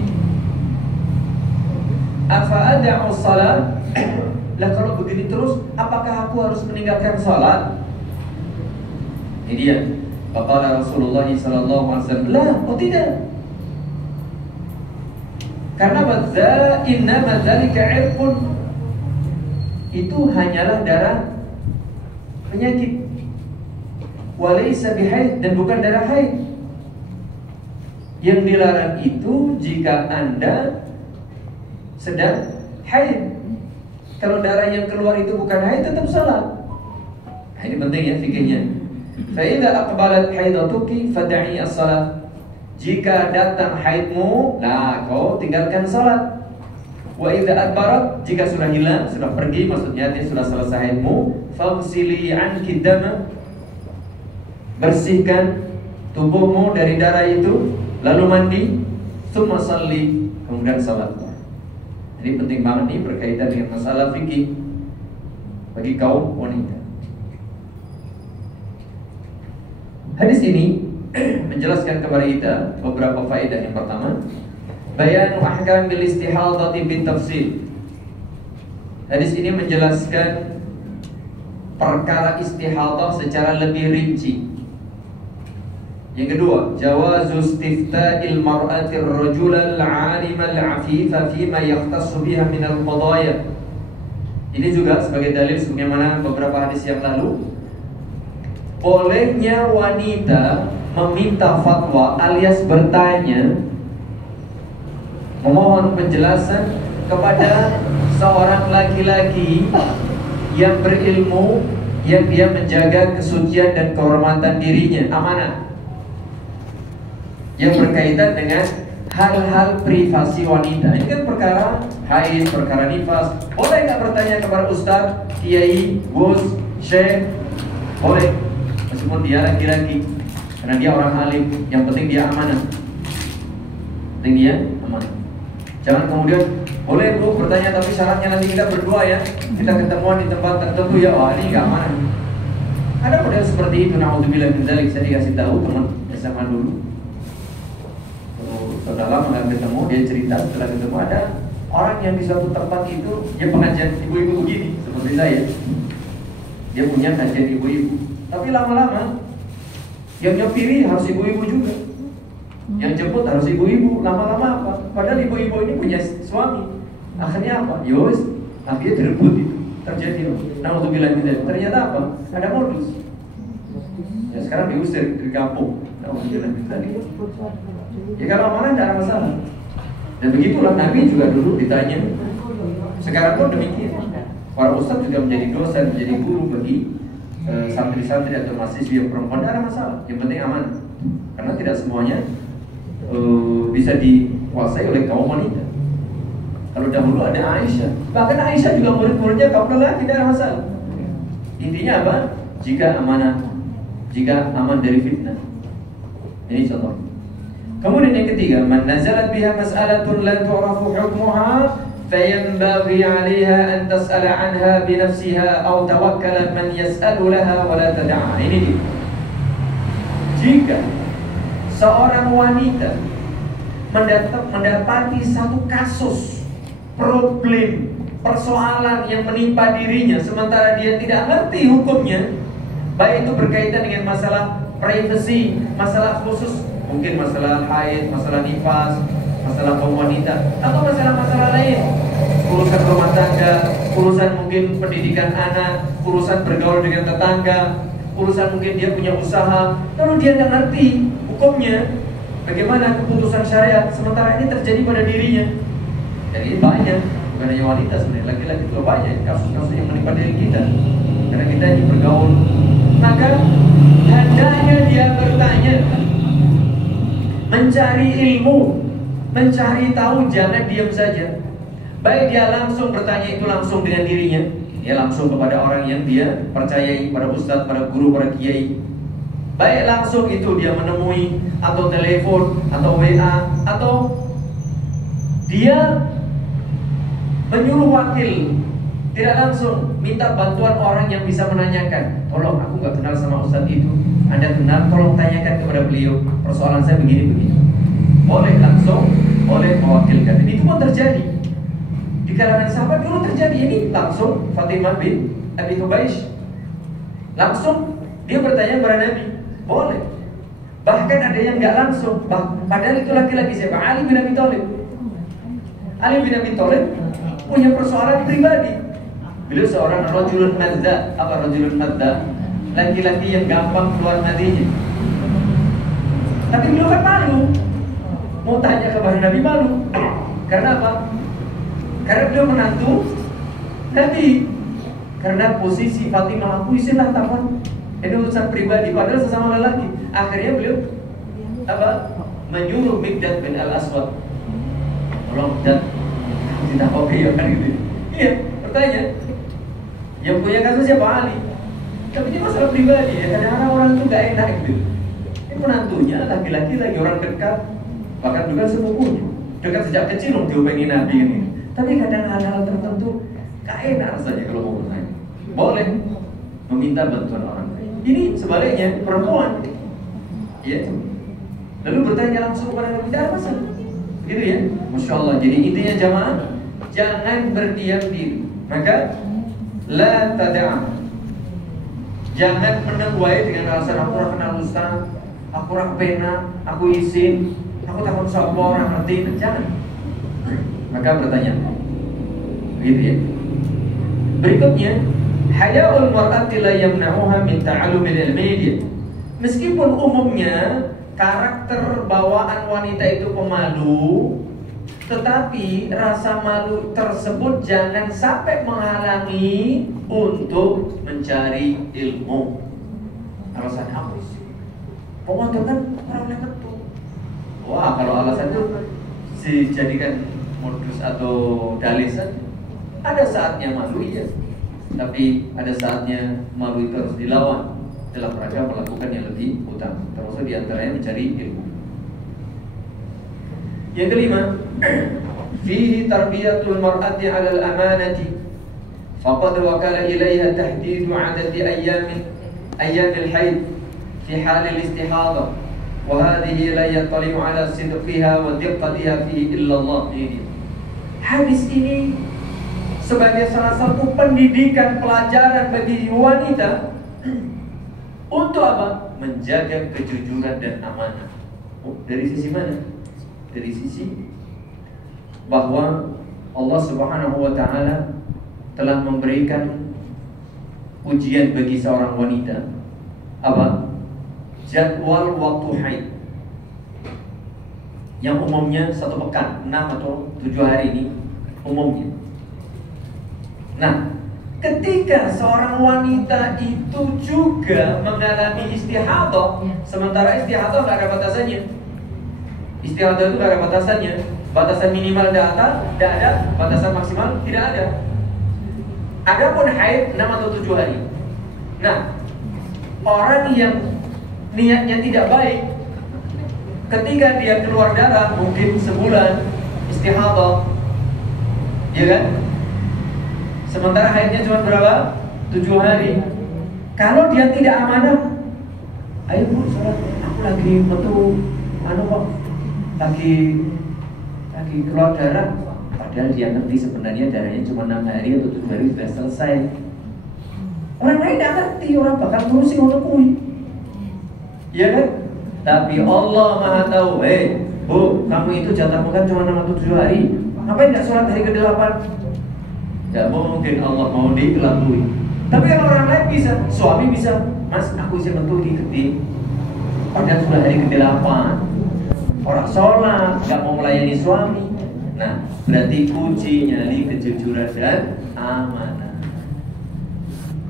Afa ada'u shalah? Lah kalau begini terus, apakah aku harus meninggalkan salat? Ini dia. Faqala Rasulullah sallallahu alaihi wasallam, "La, oh tidak." Karena innama dzalika irqun, itu hanyalah darah penyakit, walaysa bihaid, dan bukan darah haid. Yang dilarang itu jika Anda sedang haid. Kalau darah yang keluar itu bukan haid, tetap salat. Nah, ini penting ya fikihnya. Fa idza aqbalat haidatuki fad'i as-salat. Jika datang haidmu, nah kau tinggalkan salat. Wa idza adbarat, jika sudah hilang, sudah pergi, maksudnya dia sudah selesai haidmu, faghsili anki dama, bersihkan tubuhmu dari darah itu, lalu mandi, tsumma shalli, kemudian salat. Ini penting banget nih berkaitan dengan masalah fikih bagi kaum wanita. Hadis ini menjelaskan kepada kita beberapa faedah. Yang pertama, bayan ahkam bil istihadati bit tafsil. Hadis ini menjelaskan perkara istihadah secara lebih rinci. Yang kedua, jawazu istifta'il mar'ati ar-rajul al-'alim al-'afifa fima yahtassu biha min al-qadaya. Ini juga sebagai dalil sebagaimana beberapa hadis yang lalu, bolehnya wanita meminta fatwa alias bertanya, memohon penjelasan kepada seorang laki-laki yang berilmu, yang dia menjaga kesucian dan kehormatan dirinya, amanah, yang berkaitan dengan hal-hal privasi wanita. Ini kan perkara haid, perkara nifas. Boleh nggak bertanya kepada ustaz, kiai, gus, syekh? Boleh, meskipun dia laki-laki, karena dia orang alim. Yang penting dia amanah. Penting dia amanah. Jangan kemudian, boleh bu bertanya, tapi syaratnya nanti kita berdua ya, kita ketemuan di tempat tertentu ya. Wah, ini nggak amanah. Ada model seperti itu. Naudzubillah min dzalik. Saya dikasih tahu teman SMA dulu. Setelah lama nggak ketemu, dia cerita setelah ketemu ada orang yang di suatu tempat itu dia pengajian ibu-ibu begini seperti saya. Dia punya kajian ibu-ibu, tapi lama-lama yang nyopiri harus ibu-ibu juga, yang jemput harus ibu-ibu. Lama-lama apa? Padahal ibu-ibu ini punya suami. Akhirnya apa? Yus, Akhirnya direbut itu. Terjadi. Naudzubillah min dzalik. Ternyata apa? Ada modus. Ya sekarang diusir dari kampung. Naudzubillah min dzalik. Ya kalau amanah tidak ada masalah. Dan begitulah Nabi juga dulu ditanya. Sekarang pun demikian. Para ustadz juga menjadi dosen, menjadi guru bagi santri-santri atau mahasiswa yang perempuan, tidak ada masalah. Yang penting aman. Karena tidak semuanya bisa dikuasai oleh kaum wanita. Kalau dahulu ada Aisyah, bahkan Aisyah juga murid-muridnya kaum lelaki, tidak ada masalah. Intinya apa? Jika aman dari fitnah. Ini contoh. Kemudian yang ketiga, man nazalat biha mas'alatun la tu'rafu hukmuha fayanbaghi 'alayha an tas'ala 'anha bi nafsiha aw tawakkala man yas'alu laha wa la tad'a. Ini dia. Jika seorang wanita mendapati satu kasus, problem, persoalan yang menimpa dirinya sementara dia tidak mengerti hukumnya, baik itu berkaitan dengan masalah privasi, masalah khusus, mungkin masalah haid, masalah nifas, masalah kaum wanita, atau masalah-masalah lain, urusan rumah tangga, urusan mungkin pendidikan anak, urusan bergaul dengan tetangga, urusan mungkin dia punya usaha, lalu dia tidak ngerti hukumnya, bagaimana keputusan syariat, sementara ini terjadi pada dirinya. Dan ini banyak, bukan hanya wanita sebenarnya, laki-laki juga banyak kasus-kasus yang menimpa diri kita, karena kita ini bergaul. Maka hendaknya dia bertanya, mencari ilmu, mencari tahu, jangan diam saja. Baik dia langsung bertanya itu langsung dengan dirinya, dia langsung kepada orang yang dia percayai, pada ustadz, pada guru, pada kiai. Baik langsung itu dia menemui, atau telepon, atau WA, atau dia menyuruh wakil, tidak langsung minta bantuan orang yang bisa menanyakan. Tolong, aku nggak kenal sama ustadz itu, Anda kenal, tolong tanyakan kepada beliau, persoalan saya begini-begini. Boleh langsung, boleh mewakilkan. Dan itu pun terjadi di kalangan sahabat dulu terjadi. Ini langsung Fatimah bin Abi Hubaish, langsung dia bertanya kepada Nabi, boleh. Bahkan ada yang nggak langsung, padahal itu laki-laki siapa? Ali bin Abi Thalib. Ali bin Abi Thalib punya persoalan pribadi. Beliau seorang rajulun madza. Apa rajulun madza? Laki-laki yang gampang keluar nadinya. Tapi beliau kan malu, mau tanya kepada Nabi, malu. Karena apa? Karena beliau menantu Nabi. Karena posisi Fatimah, aku isilah takon, ini urusan pribadi, padahal sesama lelaki. Akhirnya beliau menyuruh Miqdad bin Al-Aswad, tolong dan kita kopi ya kan gitu. Iya, bertanya. Yang punya kasus siapa? Ali. Tapi ini masalah pribadi ya. Kadang-kadang orang itu gak enak gitu. Ini menantunya laki-laki lagi, orang dekat, bahkan juga sepupunya, dekat sejak kecil loh diopengi Nabi ini. Tapi kadang hal-hal tertentu gak enak rasanya kalau mau bertanya. Boleh meminta bantuan orang. Ini sebaliknya perempuan, ya. Lalu bertanya langsung kepada Nabi, tidak ada masalah. Begitu ya, Masya Allah. Jadi intinya jamaah, jangan berdiam diri. Maka la tad'a, jangan menengguai dengan alasan aku ora kenal ustaz, aku ora pena, aku izin, aku takut sapa orang ngerti. Jangan. Maka bertanya. Begitu ya. Berikutnya, haya'ul mar'ati la yamna'uha min ta'allumil ilmi. Meskipun umumnya karakter bawaan wanita itu pemalu, tetapi rasa malu tersebut jangan sampai menghalangi untuk mencari ilmu. Alasan apa sih? Pengontrol kan orang metu. Wah, kalau alasan itu dijadikan modus atau dalisan, ada saatnya malu iya, tapi ada saatnya malu itu harus dilawan dalam rangka melakukan yang lebih utama, termasuk diantaranya mencari ilmu. Yang kelima, fihi tarbiyatul mar'ati 'ala al-amanati faqad wakala ilaiha tahdidu 'adadi ayyamil haid fi hal al-istihadah wa hadhihi la yattali'u 'ala sidqiha wa diqqatiha fihi illa Allah. Hadis ini sebagai salah satu pendidikan pelajaran bagi wanita untuk apa? Menjaga kejujuran dan amanah. Dari sisi mana? Dari sisi bahwa Allah Subhanahu wa taala telah memberikan ujian bagi seorang wanita. Apa? Jadwal waktu haid yang umumnya 1 pekan, 6 atau 7 hari ini umumnya. Nah, ketika seorang wanita itu juga mengalami istihadah, sementara istihadah nggak ada batasannya. Istihadah itu nggak ada batasannya. Batasan minimal tidak ada, batasan maksimal tidak ada. Adapun haid 6 atau 7 hari. Nah, orang yang niatnya tidak baik, ketika dia keluar darah mungkin sebulan istihadah, ya kan? Sementara haidnya cuma berapa? 7 hari. Kalau dia tidak amanah, ayo bu sholat, aku lagi betul, kok, lagi keluar darah. Padahal dia ngerti sebenarnya darahnya cuma 6 hari atau 7 hari sudah selesai. Orang lain tidak ngerti, orang bakal ngurusin orang kui, ya kan? Tapi Allah Maha tahu. Bu, kamu itu jatahmu kan cuma 6 atau 7 hari. Ngapain tidak sholat hari ke-8? Tidak mungkin Allah mau dikelabui. Tapi kalau orang lain bisa, suami bisa, mas aku bisa betul ikuti. Padahal sudah hari ke-8, orang sholat, gak mau melayani suami. Nah, berarti kunci nyali kejujuran dan amanah.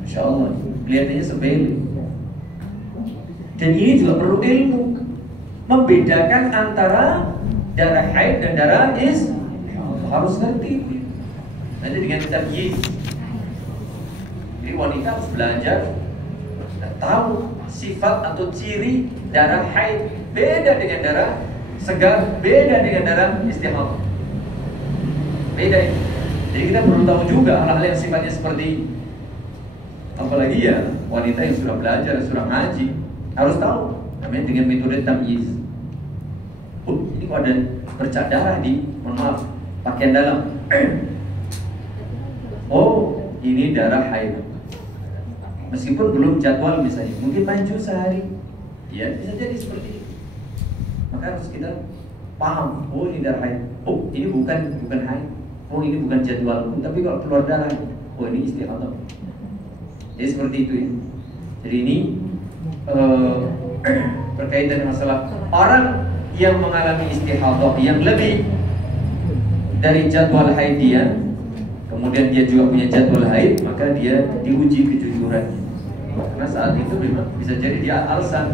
Masya Allah, kelihatannya sepele. Dan ini juga perlu ilmu, membedakan antara darah haid dan darah harus ngerti. Nanti dengan tamyiz. Jadi wanita harus belajar dan tahu sifat atau ciri darah haid beda dengan darah segar, beda dengan darah istihadah. Beda ini. Jadi kita perlu tahu juga hal-hal yang sifatnya seperti ini. Apalagi ya wanita yang sudah belajar, sudah ngaji, harus tahu. Namanya dengan metode tamyiz. Ini kok ada bercak darah di, mohon maaf, pakaian dalam. Oh, ini darah haid. Meskipun belum jadwal misalnya, mungkin maju sehari, ya bisa jadi seperti itu. Maka harus kita paham. Oh, ini darah haid. Oh, ini bukan haid. Oh, ini bukan jadwalku. Tapi kalau keluar darah, oh ini istihadah. Jadi seperti itu ya. Jadi ini berkaitan dengan masalah orang yang mengalami istihadah yang lebih dari jadwal haid dia, kemudian dia juga punya jadwal haid, maka dia diuji kejujurannya. Karena saat itu memang bisa jadi dia alasan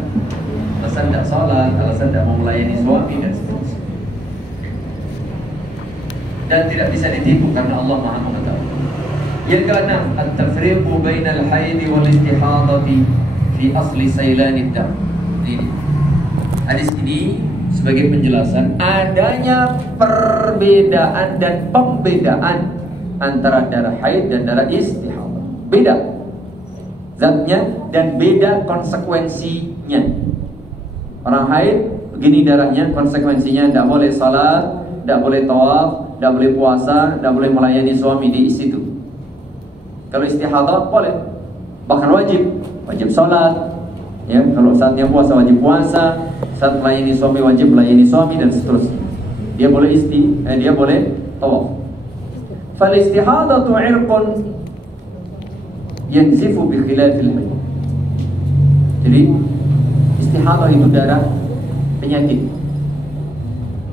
tidak sholat, alasan tidak mau melayani suami dan seterusnya. Dan tidak bisa ditipu karena Allah Maha mengetahui. Yang keenam, at-tafriqu bainal haid wal istihadati fi asli sailanid dam. Ini hadis ini sebagai penjelasan adanya perbedaan dan pembedaan antara darah haid dan darah istihadah. Beda zatnya dan beda konsekuensinya. Orang haid begini darahnya, konsekuensinya tidak boleh salat, tidak boleh tawaf, tidak boleh puasa, tidak boleh melayani suami di situ. Kalau istihadah boleh, bahkan wajib salat. Ya, kalau saatnya puasa wajib puasa, saat melayani suami wajib melayani suami dan seterusnya. Dia boleh tawaf. Fal istihadatu 'irqun yanzifu bi khilafil haid. Jadi istihadah itu darah penyakit,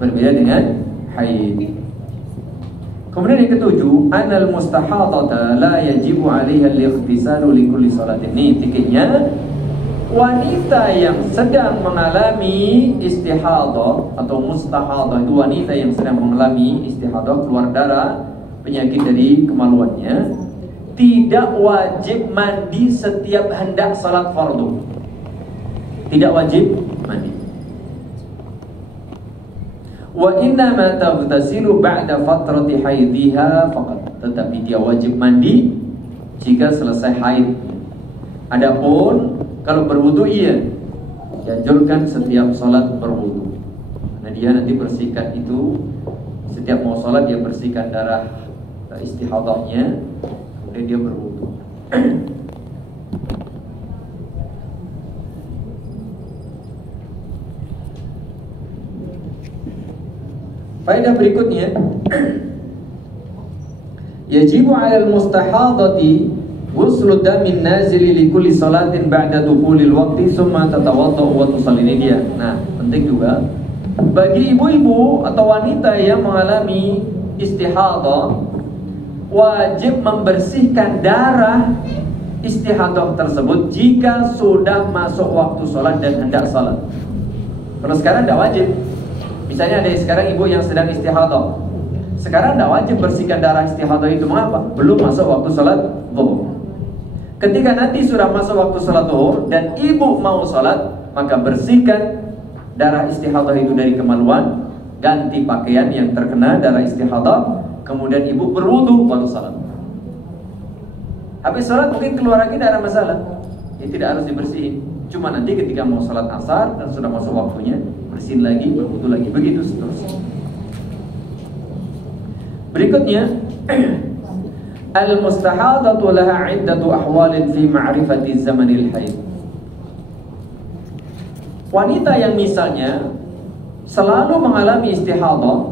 berbeda dengan haid. Kemudian yang ketujuh, anal mustahadata la yajibu 'alaiha al-ightisalu li kulli salatin. Ini tiketnya, wanita yang sedang mengalami istihadah atau mustahadah itu wanita yang sedang mengalami istihadah, keluar darah, penyakit dari kemaluannya, tidak wajib mandi setiap hendak salat fardu. Tidak wajib mandi. Wa innama taghtasilu ba'da fatrati haidhiha faqat. Tetapi dia wajib mandi jika selesai haid. Adapun kalau berwudu iya, dianjurkan setiap salat berwudu. Nah, dia nanti bersihkan itu setiap mau salat, dia bersihkan darah istihadahnya, kemudian dia berwudu. Faedah berikutnya, yajibu 'alal mustahadati ghuslu damin nazili li kulli salatin ba'da dukhulil waqti thumma tatawaddau wa tusalli. Ini dia. Nah, penting juga bagi ibu-ibu atau wanita yang mengalami istihadah, wajib membersihkan darah istihadah tersebut jika sudah masuk waktu sholat dan hendak sholat. Kalau sekarang tidak wajib. Misalnya ada sekarang ibu yang sedang istihadah, sekarang tidak wajib bersihkan darah istihadah itu. Mengapa? Belum masuk waktu sholat zuhur. Ketika nanti sudah masuk waktu sholat zuhur dan ibu mau sholat, maka bersihkan darah istihadah itu dari kemaluan, ganti pakaian yang terkena darah istihadah, kemudian ibu berwudu baru sholat. Habis sholat mungkin keluar lagi, tidak ada masalah. Ini tidak harus dibersihin. Cuma nanti ketika mau sholat asar dan sudah masuk waktunya, bersihin lagi, berwudu lagi, begitu seterusnya. Berikutnya, al-mustahadatu laha 'iddatu ahwalin fi ma'rifati zamanil haid. Wanita yang misalnya selalu mengalami istihadah,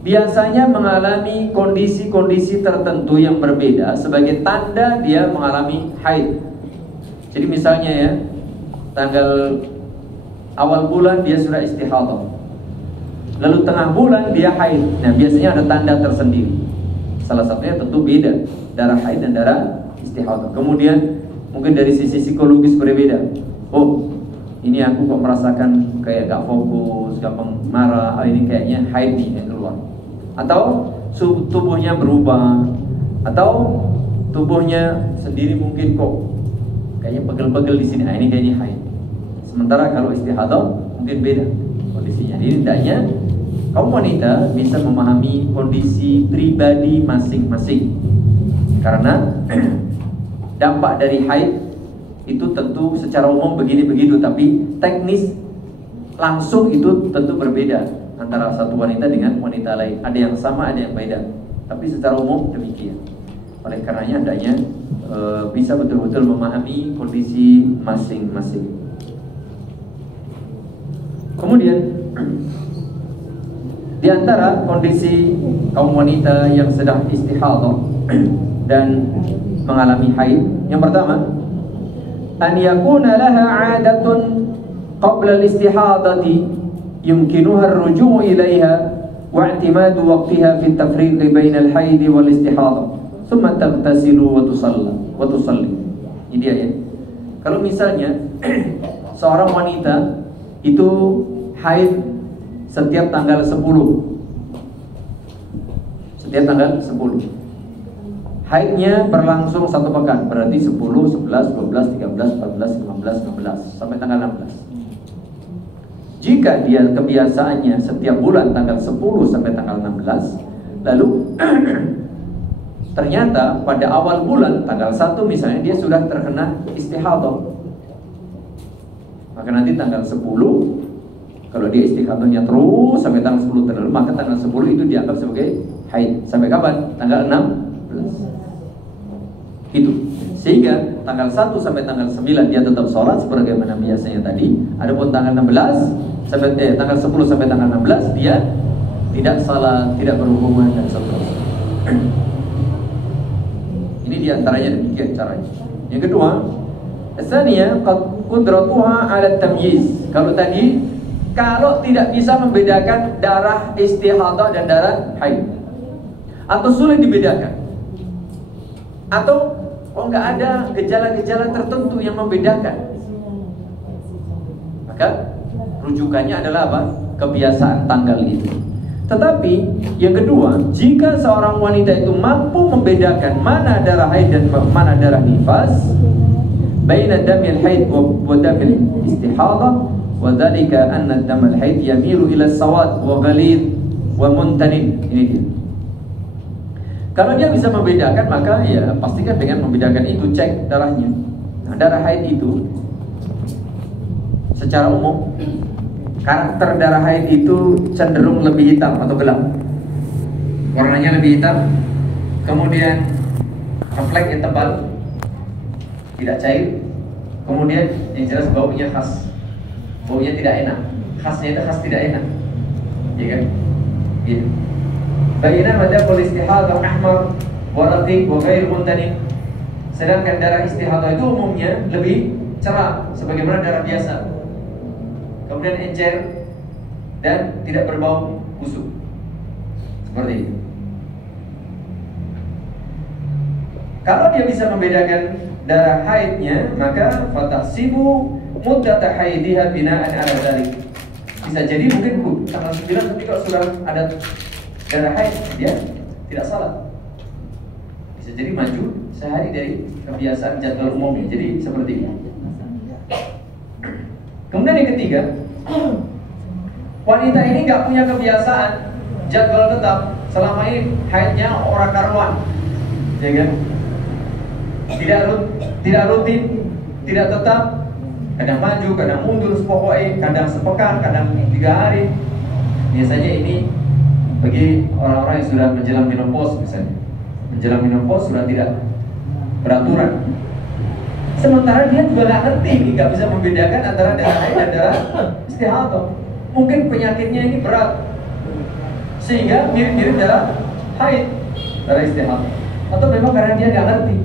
biasanya mengalami kondisi-kondisi tertentu yang berbeda sebagai tanda dia mengalami haid. Jadi misalnya ya, tanggal awal bulan dia sudah istihadah, lalu tengah bulan dia haid. Nah, biasanya ada tanda tersendiri. Salah satunya tentu beda darah haid dan darah istihadah. Kemudian mungkin dari sisi psikologis berbeda. Oh, ini aku kok merasakan kayak gak fokus, gampang marah. Ini kayaknya haid nih yang keluar. Atau tubuhnya berubah, atau tubuhnya sendiri mungkin kok kayaknya pegel-pegel di sini. Ini kayaknya haid. Sementara kalau istihadah mungkin beda kondisinya. Jadi hendaknya kaum wanita bisa memahami kondisi pribadi masing-masing. Karena dampak dari haid itu tentu secara umum begini begitu, tapi teknis langsung itu tentu berbeda antara satu wanita dengan wanita lain. Ada yang sama, ada yang beda, tapi secara umum demikian. Oleh karenanya adanya bisa betul-betul memahami kondisi masing-masing. Kemudian di antara kondisi kaum wanita yang sedang istihadah dan mengalami haid, yang pertama, an yakuna laha 'adatun qabla al-istihadati yumkinuha ar-ruju' ilaiha wa i'timadu waqtiha fi at-tafriq baina al-haid wal istihadah thumma taghtasilu wa tusalli. Ini dia ya. Kalau misalnya seorang wanita itu haid setiap tanggal 10, setiap tanggal 10, haidnya berlangsung 1 pekan, berarti 10, 11, 12, 13, 14, 15, 16 sampai tanggal 16. Jika dia kebiasaannya setiap bulan tanggal 10 sampai tanggal 16, lalu ternyata pada awal bulan tanggal 1 misalnya dia sudah terkena istihadah, maka nanti tanggal 10, kalau dia istihadahnya terus sampai tanggal 10 terlalu, maka tanggal 10 itu dianggap sebagai haid. Sampai kapan? Tanggal 16. Itu. Sehingga tanggal 1 sampai tanggal 9 dia tetap sholat sebagaimana biasanya tadi. Adapun tanggal 16 sampai tanggal 10 sampai tanggal 16 dia tidak salat, tidak berhubungan dan seterusnya. Ini diantaranya demikian caranya. Yang kedua, asalnya qudratuha 'ala tamyiz. Kalau tidak bisa membedakan darah istihadah dan darah haid, atau sulit dibedakan, atau nggak ada gejala-gejala tertentu yang membedakan, maka rujukannya adalah apa? Kebiasaan tanggal itu. Tetapi yang kedua, jika seorang wanita itu mampu membedakan mana darah haid dan mana darah nifas, baina damil haid wa damil istihadah, wa dzalika anna damal haid yamilu ila sawad wa ghalid wa muntanin. Ini dia. Kalau dia bisa membedakan, maka ya pastikan dengan membedakan itu, cek darahnya. Nah, darah haid itu secara umum karakter darah haid itu cenderung lebih hitam atau gelap. Warnanya lebih hitam. Kemudian refleksnya tebal, tidak cair. Kemudian yang jelas baunya khas. Baunya tidak enak. Khasnya itu khas tidak enak. Ya kan? Gitu. Baina madamul istihadah ahmar waraqiq wa ghair muntanik. Sedangkan darah istihadah itu umumnya lebih cerah sebagaimana darah biasa, kemudian encer dan tidak berbau busuk. Seperti itu. Kalau dia bisa membedakan darah haidnya, maka fatahsibu muddata haidiha bina'an 'ala dzalik. Bisa jadi mungkin tanggal 9 ketika sudah ada darah haid, dia tidak salah. Bisa jadi maju sehari dari kebiasaan jadwal umumnya. Jadi seperti ini. Kemudian yang ketiga, wanita ini nggak punya kebiasaan jadwal tetap. Selama ini haidnya orang karuan, ya kan? Tidak rutin, tidak tetap. Kadang maju, kadang mundur, sepokoknya, kadang sepekan, kadang 3 hari. Biasanya ini bagi orang-orang yang sudah menjelang menopause misalnya. Menjelang menopause sudah tidak beraturan. Sementara dia juga nggak ngerti, nggak bisa membedakan antara darah haid dan darah istihadah. Mungkin penyakitnya ini berat, sehingga mirip-mirip darah haid, darah istihadah. Atau memang karena dia nggak ngerti.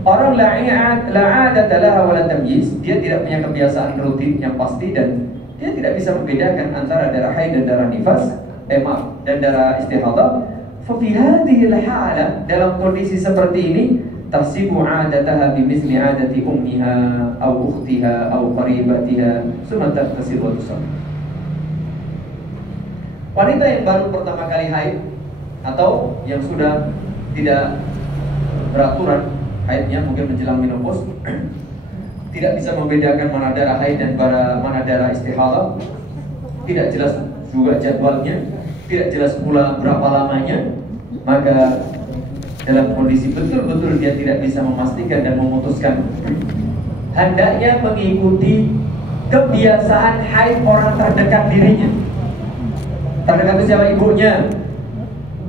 Orang la'adata laha wa la tamyiz, dia tidak punya kebiasaan rutin yang pasti dan dia tidak bisa membedakan antara darah haid dan darah nifas, dan darah istihadah. Fa fi hadhihi al-hala, dalam kondisi seperti ini, tahsibu 'adataha bimithli 'adati ummiha aw ukhtiha aw qaribatiha, thumma taghtasil wa tusalli. Wanita yang baru pertama kali haid atau yang sudah tidak beraturan haidnya, mungkin menjelang menopause, tidak bisa membedakan mana darah haid dan mana darah istihadah, tidak jelas juga jadwalnya, tidak jelas pula berapa lamanya, maka dalam kondisi betul-betul dia tidak bisa memastikan dan memutuskan, hendaknya mengikuti kebiasaan haid orang terdekat dirinya. Terdekat itu siapa? Ibunya,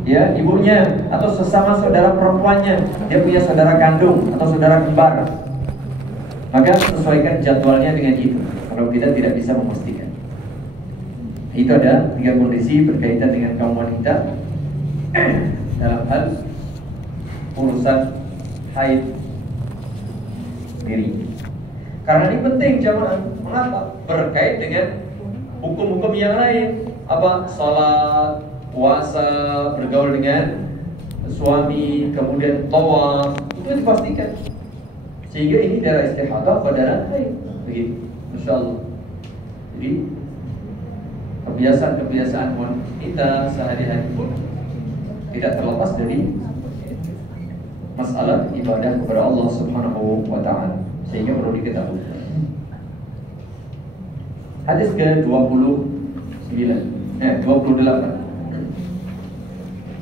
ya, ibunya atau sesama saudara perempuannya, dia punya saudara kandung atau saudara kembar, maka sesuaikan jadwalnya dengan itu. Kalau kita tidak bisa memastikan, itu ada 3 kondisi berkaitan dengan kaum wanita dalam hal urusan haid diri. Karena ini penting jamaah. Mengapa? Berkait dengan hukum-hukum yang lain, apa? Salat, puasa, bergaul dengan suami, kemudian tawaf, itu dipastikan. Sehingga ini darah istihadah atau darah haid, begitu. Masya Allah. Jadi kebiasaan-kebiasaan wanita sehari-hari pun tidak terlepas dari masalah ibadah kepada Allah Subhanahu wa ta'ala, sehingga perlu diketahui. Hadis ke-29, 28.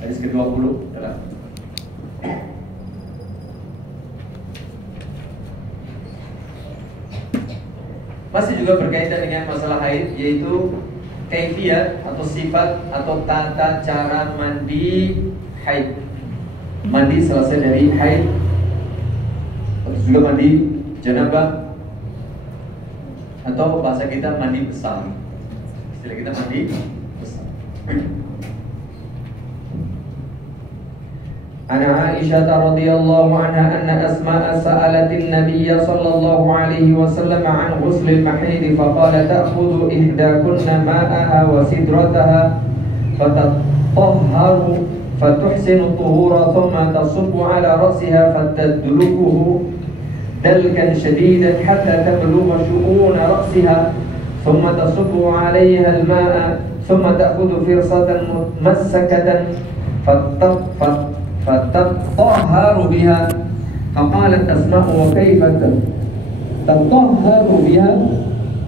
Hadis ke-28. Masih juga berkaitan dengan masalah haid, yaitu kaifiyat atau sifat atau tata cara mandi haid. Mandi selesai dari haid, atau juga mandi janabah, atau bahasa kita mandi besar. Istilah kita mandi besar. عن عائشة رضي الله عنها أن أسماء سألت النبي صلى الله عليه وسلم عن غسل المحيض فقال تأخذ إحداكن ماءها وسدرتها فتطهر فتحسن الطهور ثم تصب على رأسها فتدلكه دلكا شديدا حتى تبلغ شؤون رأسها ثم تصب عليها الماء ثم تأخذ فرصة مسكة فتطهر بها. فقالت أسماء وكيف تطهر بها؟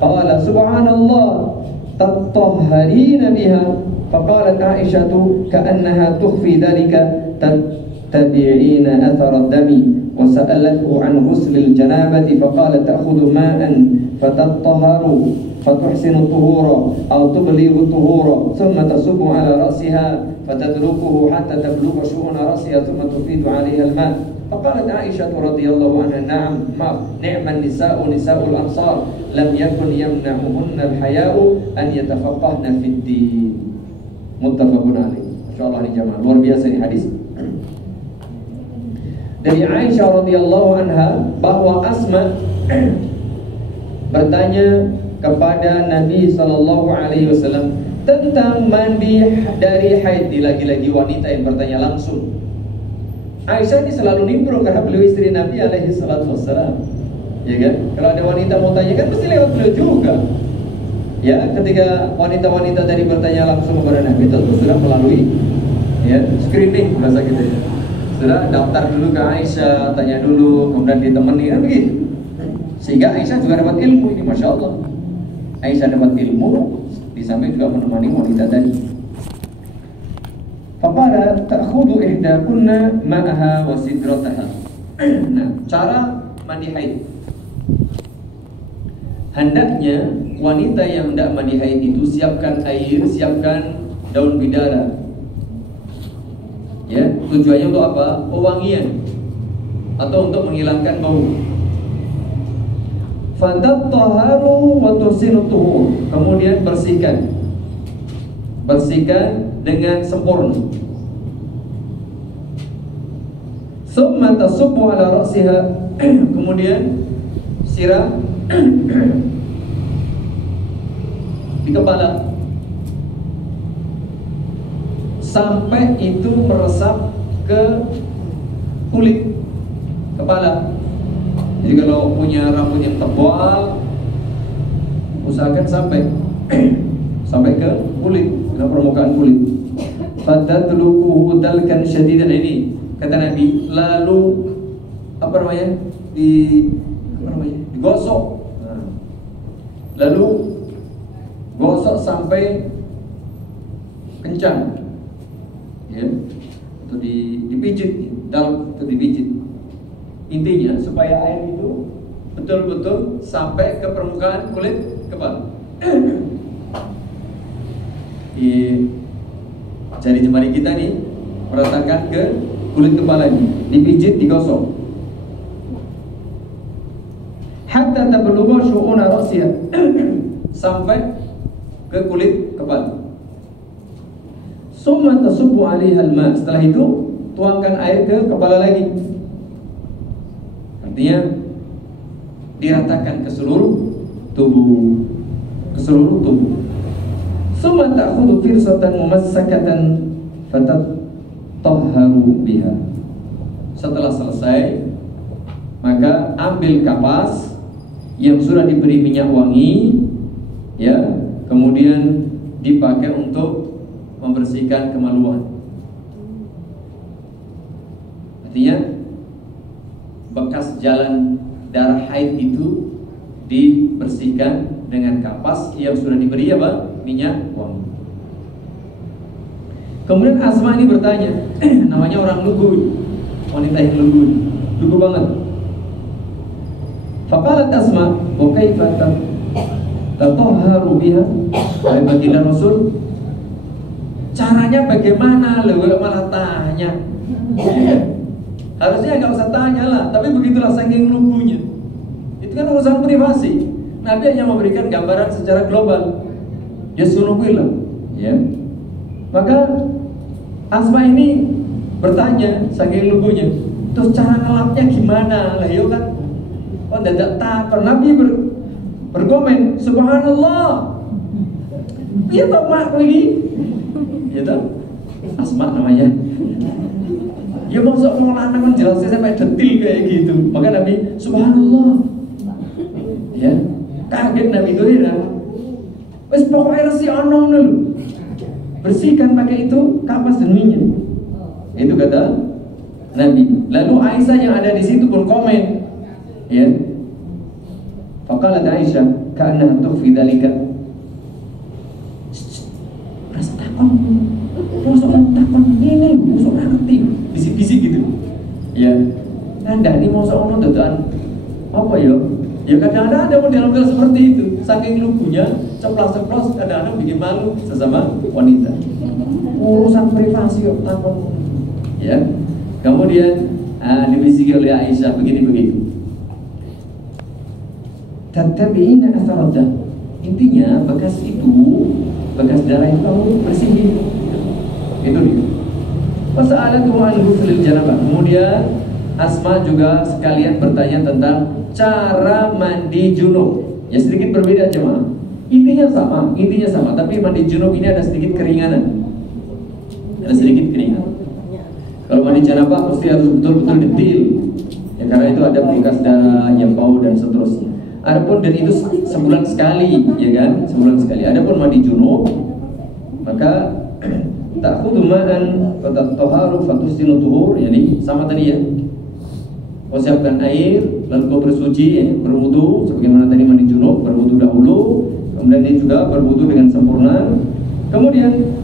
قال سبحان الله تطهرين بها. فقالت عائشة كأنها تخفي ذلك تتبعين أثر الدم. وسألته عن غسل الجنابة فقال تأخذ ماء فتطهر فتحسن الطهور أو تبلغ الطهور ثم تصب على رأسها فتدلكه حتى تبلغ شؤون رأسها ثم تفيد عليها الماء. فقالت عائشة رضي الله عنها نعم النساء نساء الأنصار لم يكن يمنعهن الحياء أن يتفقهن في الدين. Muttafaqun alaih. Insyaallah ini jamaah luar biasa ini hadis. dari Aisyah radhiyallahu anha bahwa Asma bertanya kepada Nabi sallallahu alaihi wasallam tentang mandi dari haid. Lagi-lagi wanita yang bertanya langsung. Aisyah ini selalu nimbrung karena beliau istri Nabi alaihi salatu wassalam. Ya kan? Kalau ada wanita mau tanya kan pasti lewat beliau juga. Ya, ketika wanita-wanita tadi bertanya langsung kepada Nabi, tentu sudah melalui ya screening bahasa kita ya. Sudah daftar dulu ke Aisyah, tanya dulu, kemudian ditemani kan begitu. Sehingga Aisyah juga dapat ilmu ini, masya Allah. Aisyah dapat ilmu, di samping juga menemani wanita tadi. Faqala ta'khudhu ihdakunna ma'aha wa sidrataha. Nah, cara mandi haid. Hendaknya wanita yang hendak mandi haid itu siapkan air, siapkan daun bidara. Ya, tujuannya untuk apa? Pewangian atau untuk menghilangkan bau. Fatattaharu wa tusinu tuhur. Kemudian bersihkan. Bersihkan dengan sempurna. Summa tasubbu ala ra'siha. Kemudian siram di kepala sampai itu meresap ke kulit kepala. Jadi kalau punya rambut yang tebal, usahakan sampai ke kulit, ke permukaan kulit. Fatadluquhu dalkan syadidan. Ini kata Nabi, lalu digosok. Lalu gosok sampai kencang. Ya, itu dipijit, dalam itu dipijit. Intinya supaya air itu betul-betul sampai ke permukaan kulit kepala. Di jari jemari kita nih meratakan ke kulit kepala ini, dipijit, digosok. Hatta tablugha syu'una ra'siha. Sampai ke kulit kepala. Summa tasubbu 'alaiha al-ma'. Setelah itu tuangkan air ke kepala lagi. Artinya diratakan ke seluruh tubuh. Summa ta'khudhu firsatan mumassakatan fatatahharu biha. Setelah selesai, maka ambil kapas yang sudah diberi minyak wangi, ya, kemudian dipakai untuk membersihkan kemaluan. Artinya bekas jalan darah haid itu dibersihkan dengan kapas yang sudah diberi apa? Minyak wangi. Kemudian Asma ini bertanya, namanya orang lugu, wanita yang lugu banget. Faqalat Asma, wa kaifa tatahharu biha? Wahai baginda Rasul, caranya bagaimana? Loh malah tanya. Harusnya nggak usah tanya lah, tapi begitulah saking lugunya. Itu kan urusan privasi. Nabi hanya memberikan gambaran secara global. Ya sunuhillah, ya. Maka Asma ini bertanya saking lugunya, terus cara ngelapnya gimana? Lah yo kan, kok dadak takon. Nabi berkomen, subhanallah. Iya tak mak lagi, ya tak? Asma namanya. Ya maksud mau lanang jelasnya sampai detil kayak gitu. Maka Nabi subhanallah. Ya, kaget Nabi itu ya. Wes pokoknya resi ono dulu. Bersihkan pakai itu kapas dan minyak. Itu kata Nabi. Lalu Aisyah yang ada di situ pun komen. Ya. Faqalat Aisyah, "Ka'annaha tukhfi dzalika." Rasa takon. Mosok takon ini, mosok ngerti. Bisik-bisik gitu. Ya. Nanda ini mosok ono dadakan apa ya? Ya kadang-kadang ada model-model seperti itu. Saking lugunya, ceplas-ceplos kadang-kadang bikin malu sesama wanita. Urusan privasi kok takon. Ya. Kemudian dibisiki oleh Aisyah begini-begitu. Tattabi'ina atharadda. Intinya bekas darah itu kamu bersihin. Itu dia. Fasa'alatu an ghusl janabah. Kemudian Asma juga sekalian bertanya tentang cara mandi junub. Ya sedikit berbeda jemaah. Intinya sama, tapi mandi junub ini ada sedikit keringanan. Kalau mandi janabah pasti harus betul-betul detail. Ya karena itu ada bekas darah, yang bau dan seterusnya. Adapun dan itu sebulan sekali, ya kan? Sebulan sekali. Adapun mandi junub, maka ta'khudhu ma'an wa tatahharu fatusilu tuhur, yani sama tadi ya. Kau siapkan air, lalu kau bersuci, berwudu, sebagaimana tadi mandi junub, berwudu dahulu, kemudian ini juga berwudu dengan sempurna. Kemudian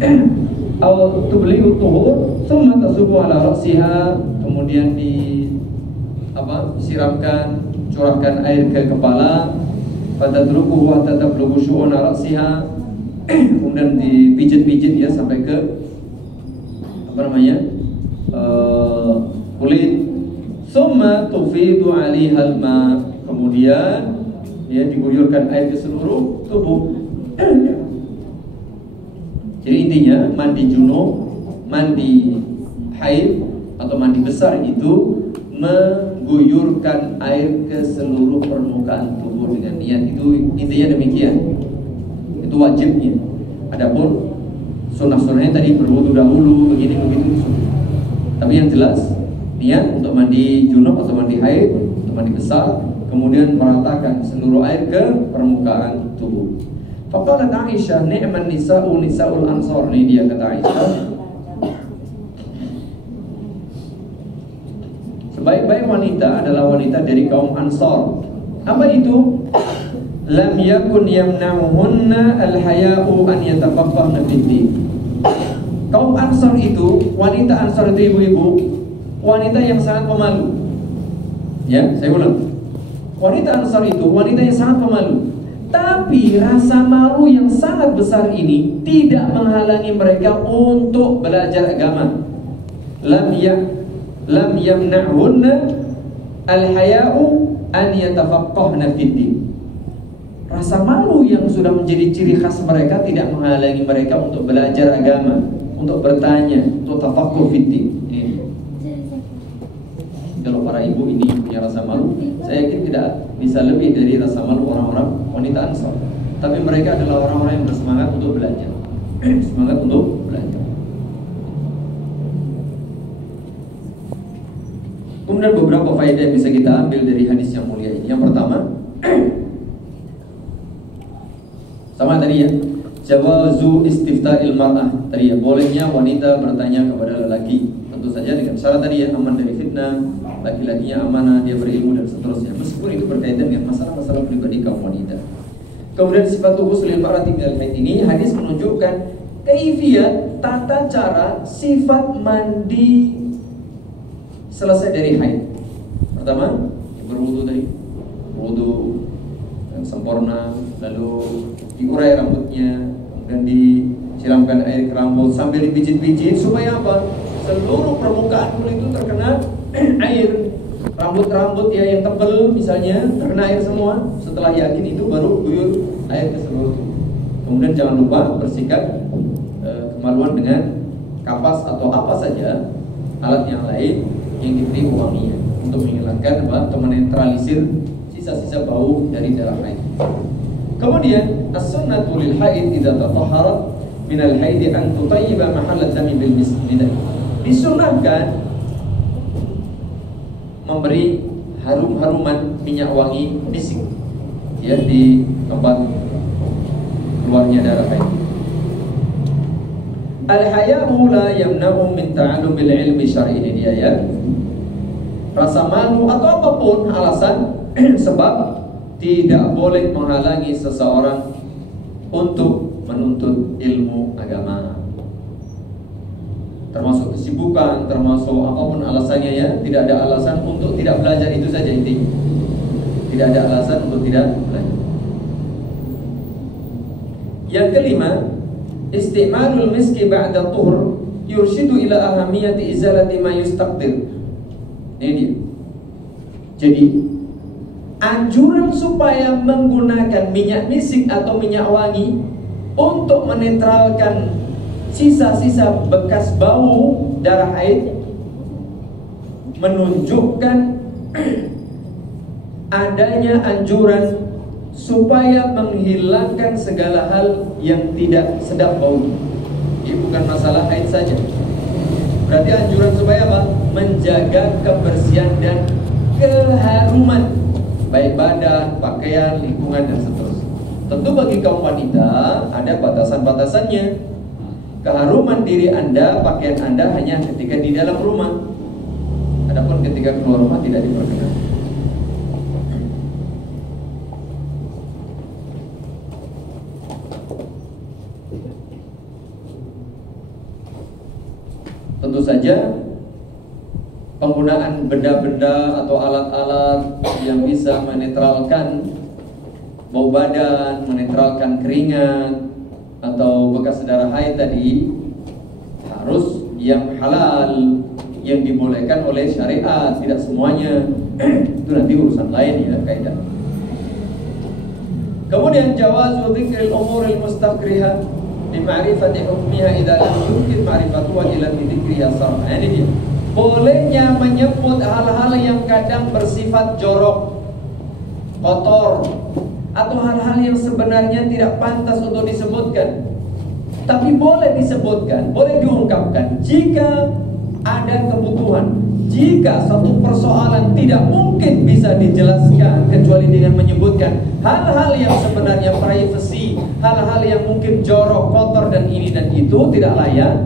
au tubliu tuhur, thumma tasubu ala ra'siha, kemudian siramkan, curahkan air ke kepala, fatadrukuhu hatta tablughu syu'una ra'siha, kemudian dipijit-pijit ya sampai ke kulit. Summa tufidu 'alaiha al-ma, kemudian ya diguyurkan air ke seluruh tubuh. Jadi intinya mandi junub, mandi haid atau mandi besar itu mengguyurkan air ke seluruh permukaan tubuh dengan niat, itu intinya demikian. Itu wajibnya. Adapun sunnah-sunnahnya tadi berwudu dahulu, begini begitu. Tapi yang jelas niat untuk mandi junub atau mandi haid, untuk mandi besar, kemudian meratakan seluruh air ke permukaan tubuh. Faqalat Aisyah, ni'man nisa'u nisa'ul ansor. Ini dia kata Aisyah, sebaik-baik wanita adalah wanita dari kaum Ansor. Apa itu? Lam yakun yamna'uhunna al-haya'u an yatafaqqahna fid-din. Kaum Ansor itu, wanita Ansor itu ibu-ibu, wanita yang sangat pemalu. Ya, saya ulang. Wanita Ansor itu wanita yang sangat pemalu. Tapi rasa malu yang sangat besar ini tidak menghalangi mereka untuk belajar agama. Lam yamna'hunna al-haya'u an yatafaqqahna fid-din. Rasa malu yang sudah menjadi ciri khas mereka tidak menghalangi mereka untuk belajar agama, untuk bertanya, untuk tafaqquh fid-din. Kalau para ibu ini punya rasa malu, saya yakin tidak bisa lebih dari rasa malu orang-orang wanita Ansor. Tapi mereka adalah orang-orang yang bersemangat untuk belajar. Semangat untuk belajar. Kemudian beberapa faedah yang bisa kita ambil dari hadis yang mulia ini. Yang pertama, sama tadi ya, jawazu istifta'il mar'ah. Tadi ya, bolehnya wanita bertanya kepada lelaki. Tentu saja dengan syarat tadi ya, aman dari fitnah, laki-lakinya amanah, dia berilmu dan seterusnya. Meskipun itu berkaitan dengan masalah-masalah pribadi kaum wanita. Kemudian sifat ghusl mar'ati minal haid ini, hadis menunjukkan kaifiyat, tata cara sifat mandi selesai dari haid. Pertama, berwudu tadi, wudu yang sempurna, lalu diurai rambutnya, kemudian disiramkan air ke rambut sambil dipijit-pijit supaya apa? Seluruh permukaan kulit itu terkena air. Rambut-rambut ya yang tebal misalnya terkena air semua. Setelah yakin itu baru guyur air ke seluruh tubuh. Kemudian jangan lupa bersihkan kemaluan dengan kapas atau apa saja alat yang lain yang diberi wanginya untuk menghilangkan atau menetralisir sisa-sisa bau dari darah haid. Kemudian as-sunnatu lil haid idza tatahharat min al-haid an tutayyiba mahall ad-dami bil misli. Disunahkan memberi harum-haruman minyak wangi bisik ya di tempat keluarnya darah haid. Al-haya'u la yamna'u min ta'allumil ilmi syar'i, ini dia ya. Rasa malu atau apapun alasan sebab tidak boleh menghalangi seseorang untuk menuntut ilmu agama. Termasuk kesibukan, termasuk apapun alasannya ya, tidak ada alasan untuk tidak belajar, itu saja intinya. Tidak ada alasan untuk tidak belajar. Yang kelima, isti'malul miski ba'da tuhur yurshidu ila ahamiyati izalati ma yustaqdir. Ini dia. Jadi anjuran supaya menggunakan minyak misik atau minyak wangi untuk menetralkan sisa-sisa bekas bau darah haid menunjukkan adanya anjuran supaya menghilangkan segala hal yang tidak sedap baunya. Ini bukan masalah haid saja. Berarti anjuran supaya apa? Menjaga kebersihan dan keharuman, baik badan, pakaian, lingkungan, dan seterusnya. Tentu bagi kaum wanita ada batasan-batasannya. Keharuman diri Anda, pakaian Anda hanya ketika di dalam rumah. Adapun ketika keluar rumah tidak diperkenankan. Tentu saja penggunaan benda-benda atau alat-alat yang bisa menetralkan bau badan, menetralkan keringat atau bekas darah haid tadi harus yang halal, yang dibolehkan oleh syariat, tidak semuanya. Itu nanti urusan lain ya, kaidah. Kemudian jawazu dzikril umuril mustakrihah bi ma'rifati hukmiha idza lam yumkin ma'rifatuha illa bi dzikriha sar'an. Ini dia. Bolehnya menyebut hal-hal yang kadang bersifat jorok, kotor, atau hal-hal yang sebenarnya tidak pantas untuk disebutkan. Tapi boleh disebutkan, boleh diungkapkan jika ada kebutuhan. Jika satu persoalan tidak mungkin bisa dijelaskan kecuali dengan menyebutkan hal-hal yang sebenarnya privasi, hal-hal yang mungkin jorok, kotor, dan ini dan itu tidak layak,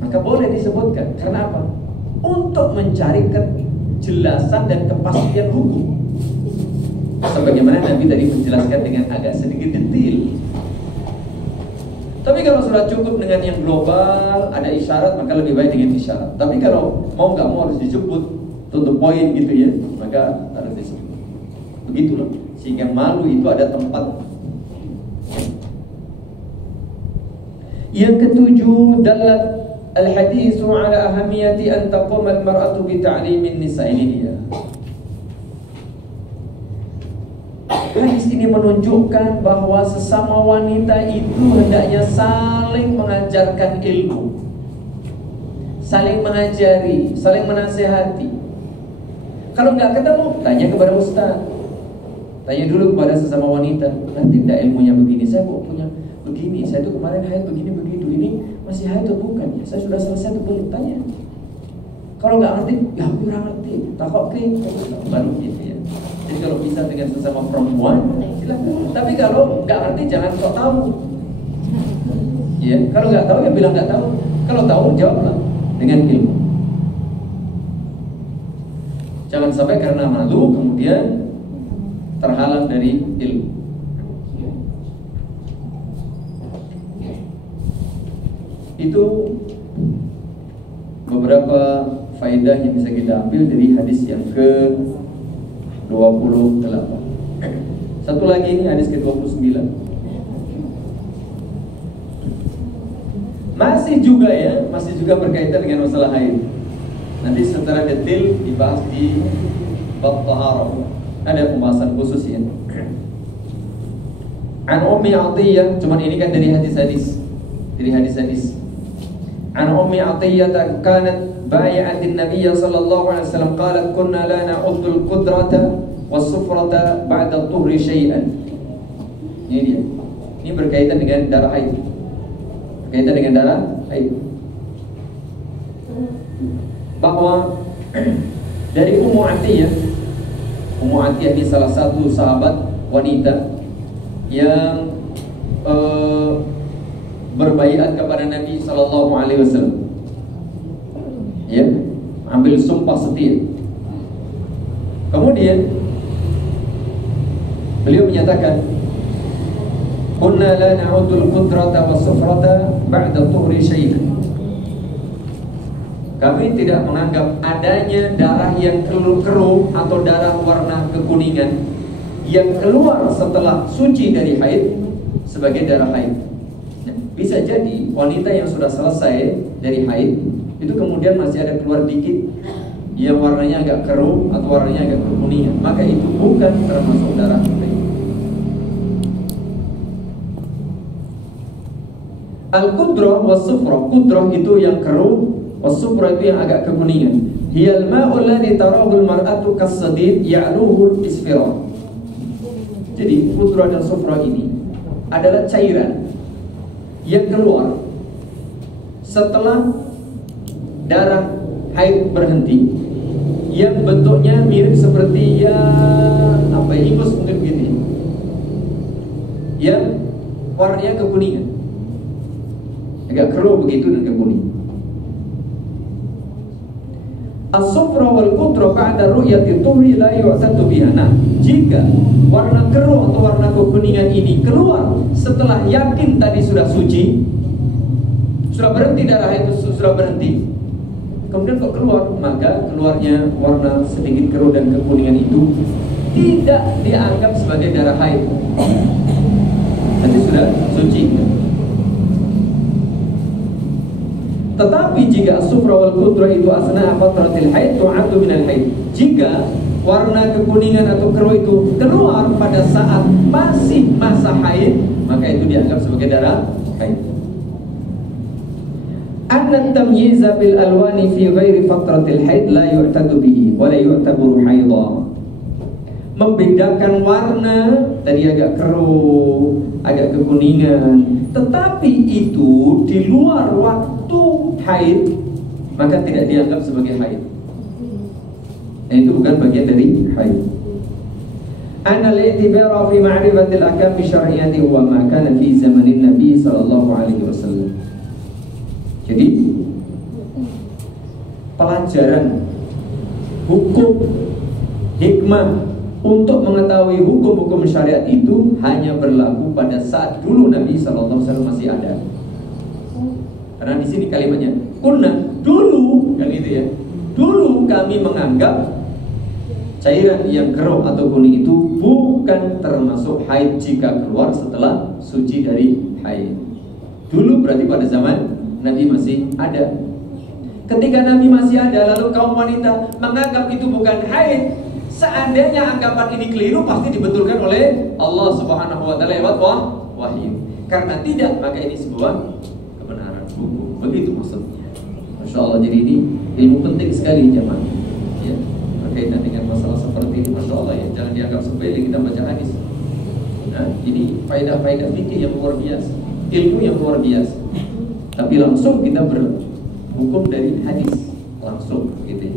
maka boleh disebutkan. Karena apa? Untuk mencari kejelasan dan kepastian hukum. Sebagaimana Nabi tadi menjelaskan dengan agak sedikit detail. Tapi kalau sudah cukup dengan yang global, ada isyarat, maka lebih baik dengan isyarat. Tapi kalau mau nggak mau harus disebut to poin gitu ya, maka harus disebut. Begitulah. Sehingga malu itu ada tempat. Yang ketujuh, dalat al-haditsu ala ahamiyati an taqum al-mar'atu bi ta'limin nisa. Ini dia. Hadis ini menunjukkan bahwa sesama wanita itu hendaknya saling mengajarkan ilmu, saling mengajari, saling menasihati. Kalau nggak ketemu, tanya kepada ustaz, tanya dulu kepada sesama wanita. Nanti tidak ilmunya begini, saya kok punya begini, saya tuh kemarin haid begini begitu, ini masih haid atau bukan ya? Saya sudah selesai atau belum? Tanya. Kalau nggak ngerti, ya aku kurang ngerti, takut baru gitu ya. Jadi kalau bisa dengan sesama perempuan, silakan. Tapi kalau nggak ngerti jangan sok tahu. Ya, kalau nggak tahu ya bilang nggak tahu. Kalau tahu jawablah dengan ilmu. Jangan sampai karena malu kemudian terhalang dari ilmu. Itu beberapa faedah yang bisa kita ambil dari hadis yang ke-28. Satu lagi ini hadis ke-29. Masih juga berkaitan dengan masalah haid. Nanti secara detail dibahas di bab taharah. Ada pembahasan khusus ya. An Ummi Athiyyah, cuman ini kan dari hadis-hadis. An Ummi Athiyyah kanat بايعت النبي صلى الله عليه وسلم قالت كنا لا نعد القدرة والصفرة بعد الطهر شيئا. Ini dia. Ini berkaitan dengan darah haid. Bahwa dari Ummu Athiyyah ini salah satu sahabat wanita yang berbaiat kepada Nabi sallallahu alaihi wasallam. Ya, ambil sumpah setia. Kemudian beliau menyatakan, "Kunna la na'udul qudrata was-sufrata ba'da tuhri syai'an." Kami tidak menganggap adanya darah yang keruh atau darah warna kekuningan yang keluar setelah suci dari haid sebagai darah haid. Nah, bisa jadi wanita yang sudah selesai dari haid itu kemudian masih ada keluar dikit yang warnanya agak keruh atau warnanya agak kekuningan, maka itu bukan termasuk darah haid. Al-qudrah was-sufrah, qudrah itu yang keruh, was-sufrah itu yang agak kekuningan. hiyal ma'u alladhi tarahu al-mar'atu kas-sadid ya'luhu al-isfirah. Jadi putra dan sufra ini adalah cairan yang keluar setelah darah haid berhenti, yang bentuknya mirip seperti ingus mungkin begitu, yang warnanya kekuningan, agak keruh begitu dan kekuning. As-sufra wal qutra ba'da ru'yati tuhri la yu'tadu biha. Nah, jika warna keruh atau warna kekuningan ini keluar setelah yakin tadi sudah suci, sudah berhenti darah itu, sudah berhenti, kemudian kok keluar, maka keluarnya warna sedikit keruh dan kekuningan itu tidak dianggap sebagai darah haid. Nanti sudah suci. Tetapi jika as-sufra wal qutra itu asna fatratil haid tu'addu minal haid. Jika warna kekuningan atau keruh itu keluar pada saat masih masa haid, maka itu dianggap sebagai darah haid. Anna tamyiza bil alwani fi ghairi fatratil haid la yu'tadu bihi wa la yu'tabaru haidha. Membedakan warna tadi agak keruh, agak kekuningan, tetapi itu di luar waktu haid, maka tidak dianggap sebagai haid. Nah, itu bukan bagian dari haid. Anna al-i'tibara fi ma'rifatil ahkam syar'iyyati huwa ma kana fi zamanin Nabi sallallahu alaihi wasallam. Jadi pelajaran hukum hikmah untuk mengetahui hukum-hukum syariat itu hanya berlaku pada saat dulu Nabi sallallahu alaihi wasallam masih ada. Karena di sini kalimatnya kunna, dulu, kan itu ya. Dulu kami menganggap cairan yang keruh atau kuning itu bukan termasuk haid jika keluar setelah suci dari haid. Dulu berarti pada zaman Nabi masih ada. Ketika Nabi masih ada, lalu kaum wanita menganggap itu bukan haid, seandainya anggapan ini keliru, pasti dibetulkan oleh Allah Subhanahu wa taala lewat wahyu. Karena tidak, maka ini sebuah kebenaran hukum. Begitu maksudnya. Masya Allah, jadi ini ilmu penting sekali jemaah. Ya, berkaitan dengan masalah seperti ini, Masya Allah ya, jangan dianggap sepele kita baca hadis. Nah, ini faedah-faedah fikih yang luar biasa, ilmu yang luar biasa. Tapi langsung kita berhukum dari hadis langsung, gitu ya.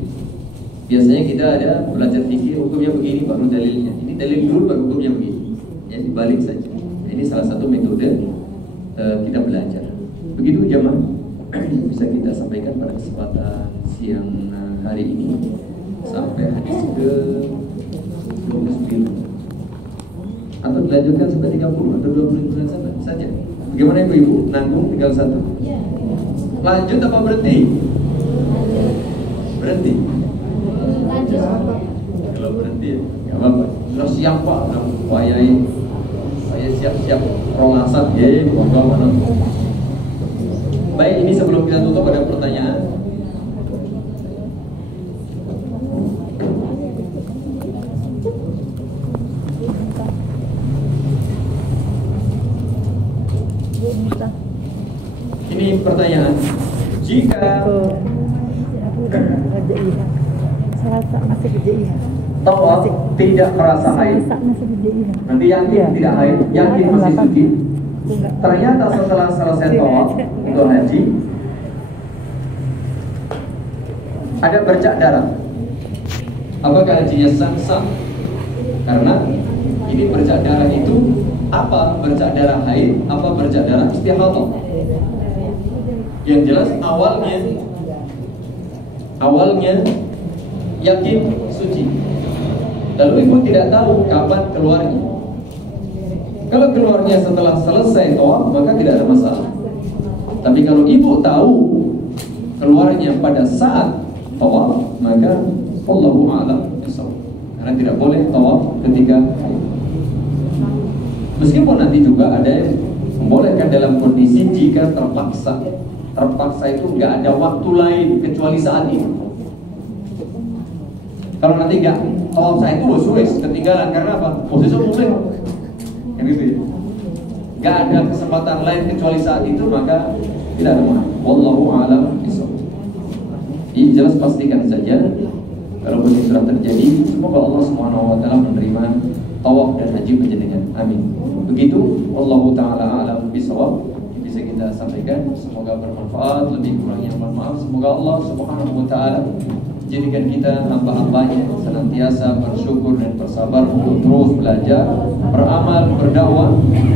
Biasanya kita ada belajar fikih, hukumnya begini baru dalilnya. Ini dalil dulu baru hukumnya begini. Ya, dibalik saja. Nah, ini salah satu metode kita belajar. Begitu jemaah, bisa kita sampaikan pada kesempatan siang hari ini sampai hadis ke 29. Atau dilanjutkan sampai 30 atau 29 saja. Bagaimana ibu-ibu? Nanggung tinggal satu. Lanjut apa berhenti? Berhenti. Kalau berhenti ya nggak apa-apa. Terus siap pak, saya siap-siap rolasan ya, mana. Baik, ini sebelum kita tutup ada pertanyaan. Ini pertanyaan. Jika tawaf tidak merasa haid, nanti yakin tidak haid, yakin masih suci, ternyata setelah selesai tawaf untuk haji ada bercak darah, apakah hajinya sah? Karena ini bercak darah itu apa? Bercak darah haid, apa bercak darah istihadah? Yang jelas awalnya yakin suci, lalu ibu tidak tahu kapan keluarnya. Kalau keluarnya setelah selesai tawaf, maka tidak ada masalah. Tapi kalau ibu tahu keluarnya pada saat tawaf, maka wallahu a'lam bishawab. Karena tidak boleh tawaf ketika haid. Meskipun nanti juga ada yang membolehkan dalam kondisi jika terpaksa. Terpaksa itu nggak ada waktu lain kecuali saat itu. Kalau nanti nggak tawaf saya itu suwes ketinggalan karena apa? Posisi muslim, yang gitu ya. Nggak ada kesempatan lain kecuali saat itu, maka tidak ada masalah. Wallahu a'lam bishawab. Ini jelas pastikan saja kalau ini sudah terjadi, semoga Allah Subhanahu wa taala menerima tawaf dan haji panjenengan. Amin. Begitu, wallahu taala a'lam bishawab. Bisa kita sampaikan, semoga bermanfaat. Lebih kurangnya mohon maaf. Semoga Allah Subhanahu wa taala jadikan kita hamba-hambanya senantiasa bersyukur dan bersabar untuk terus belajar, beramal, berdakwah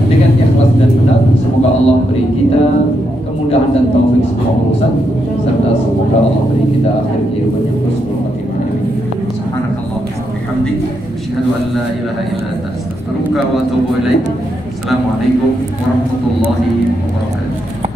dengan ikhlas dan benar. Semoga Allah beri kita kemudahan dan taufik semua urusan, serta semoga Allah beri kita akhir kehidupan yang husnul khatimah. Subhanakallah wa bihamdik, asyhadu an la ilaha illa anta, astaghfiruka wa atubu ilaik. Assalamualaikum warahmatullahi wabarakatuh.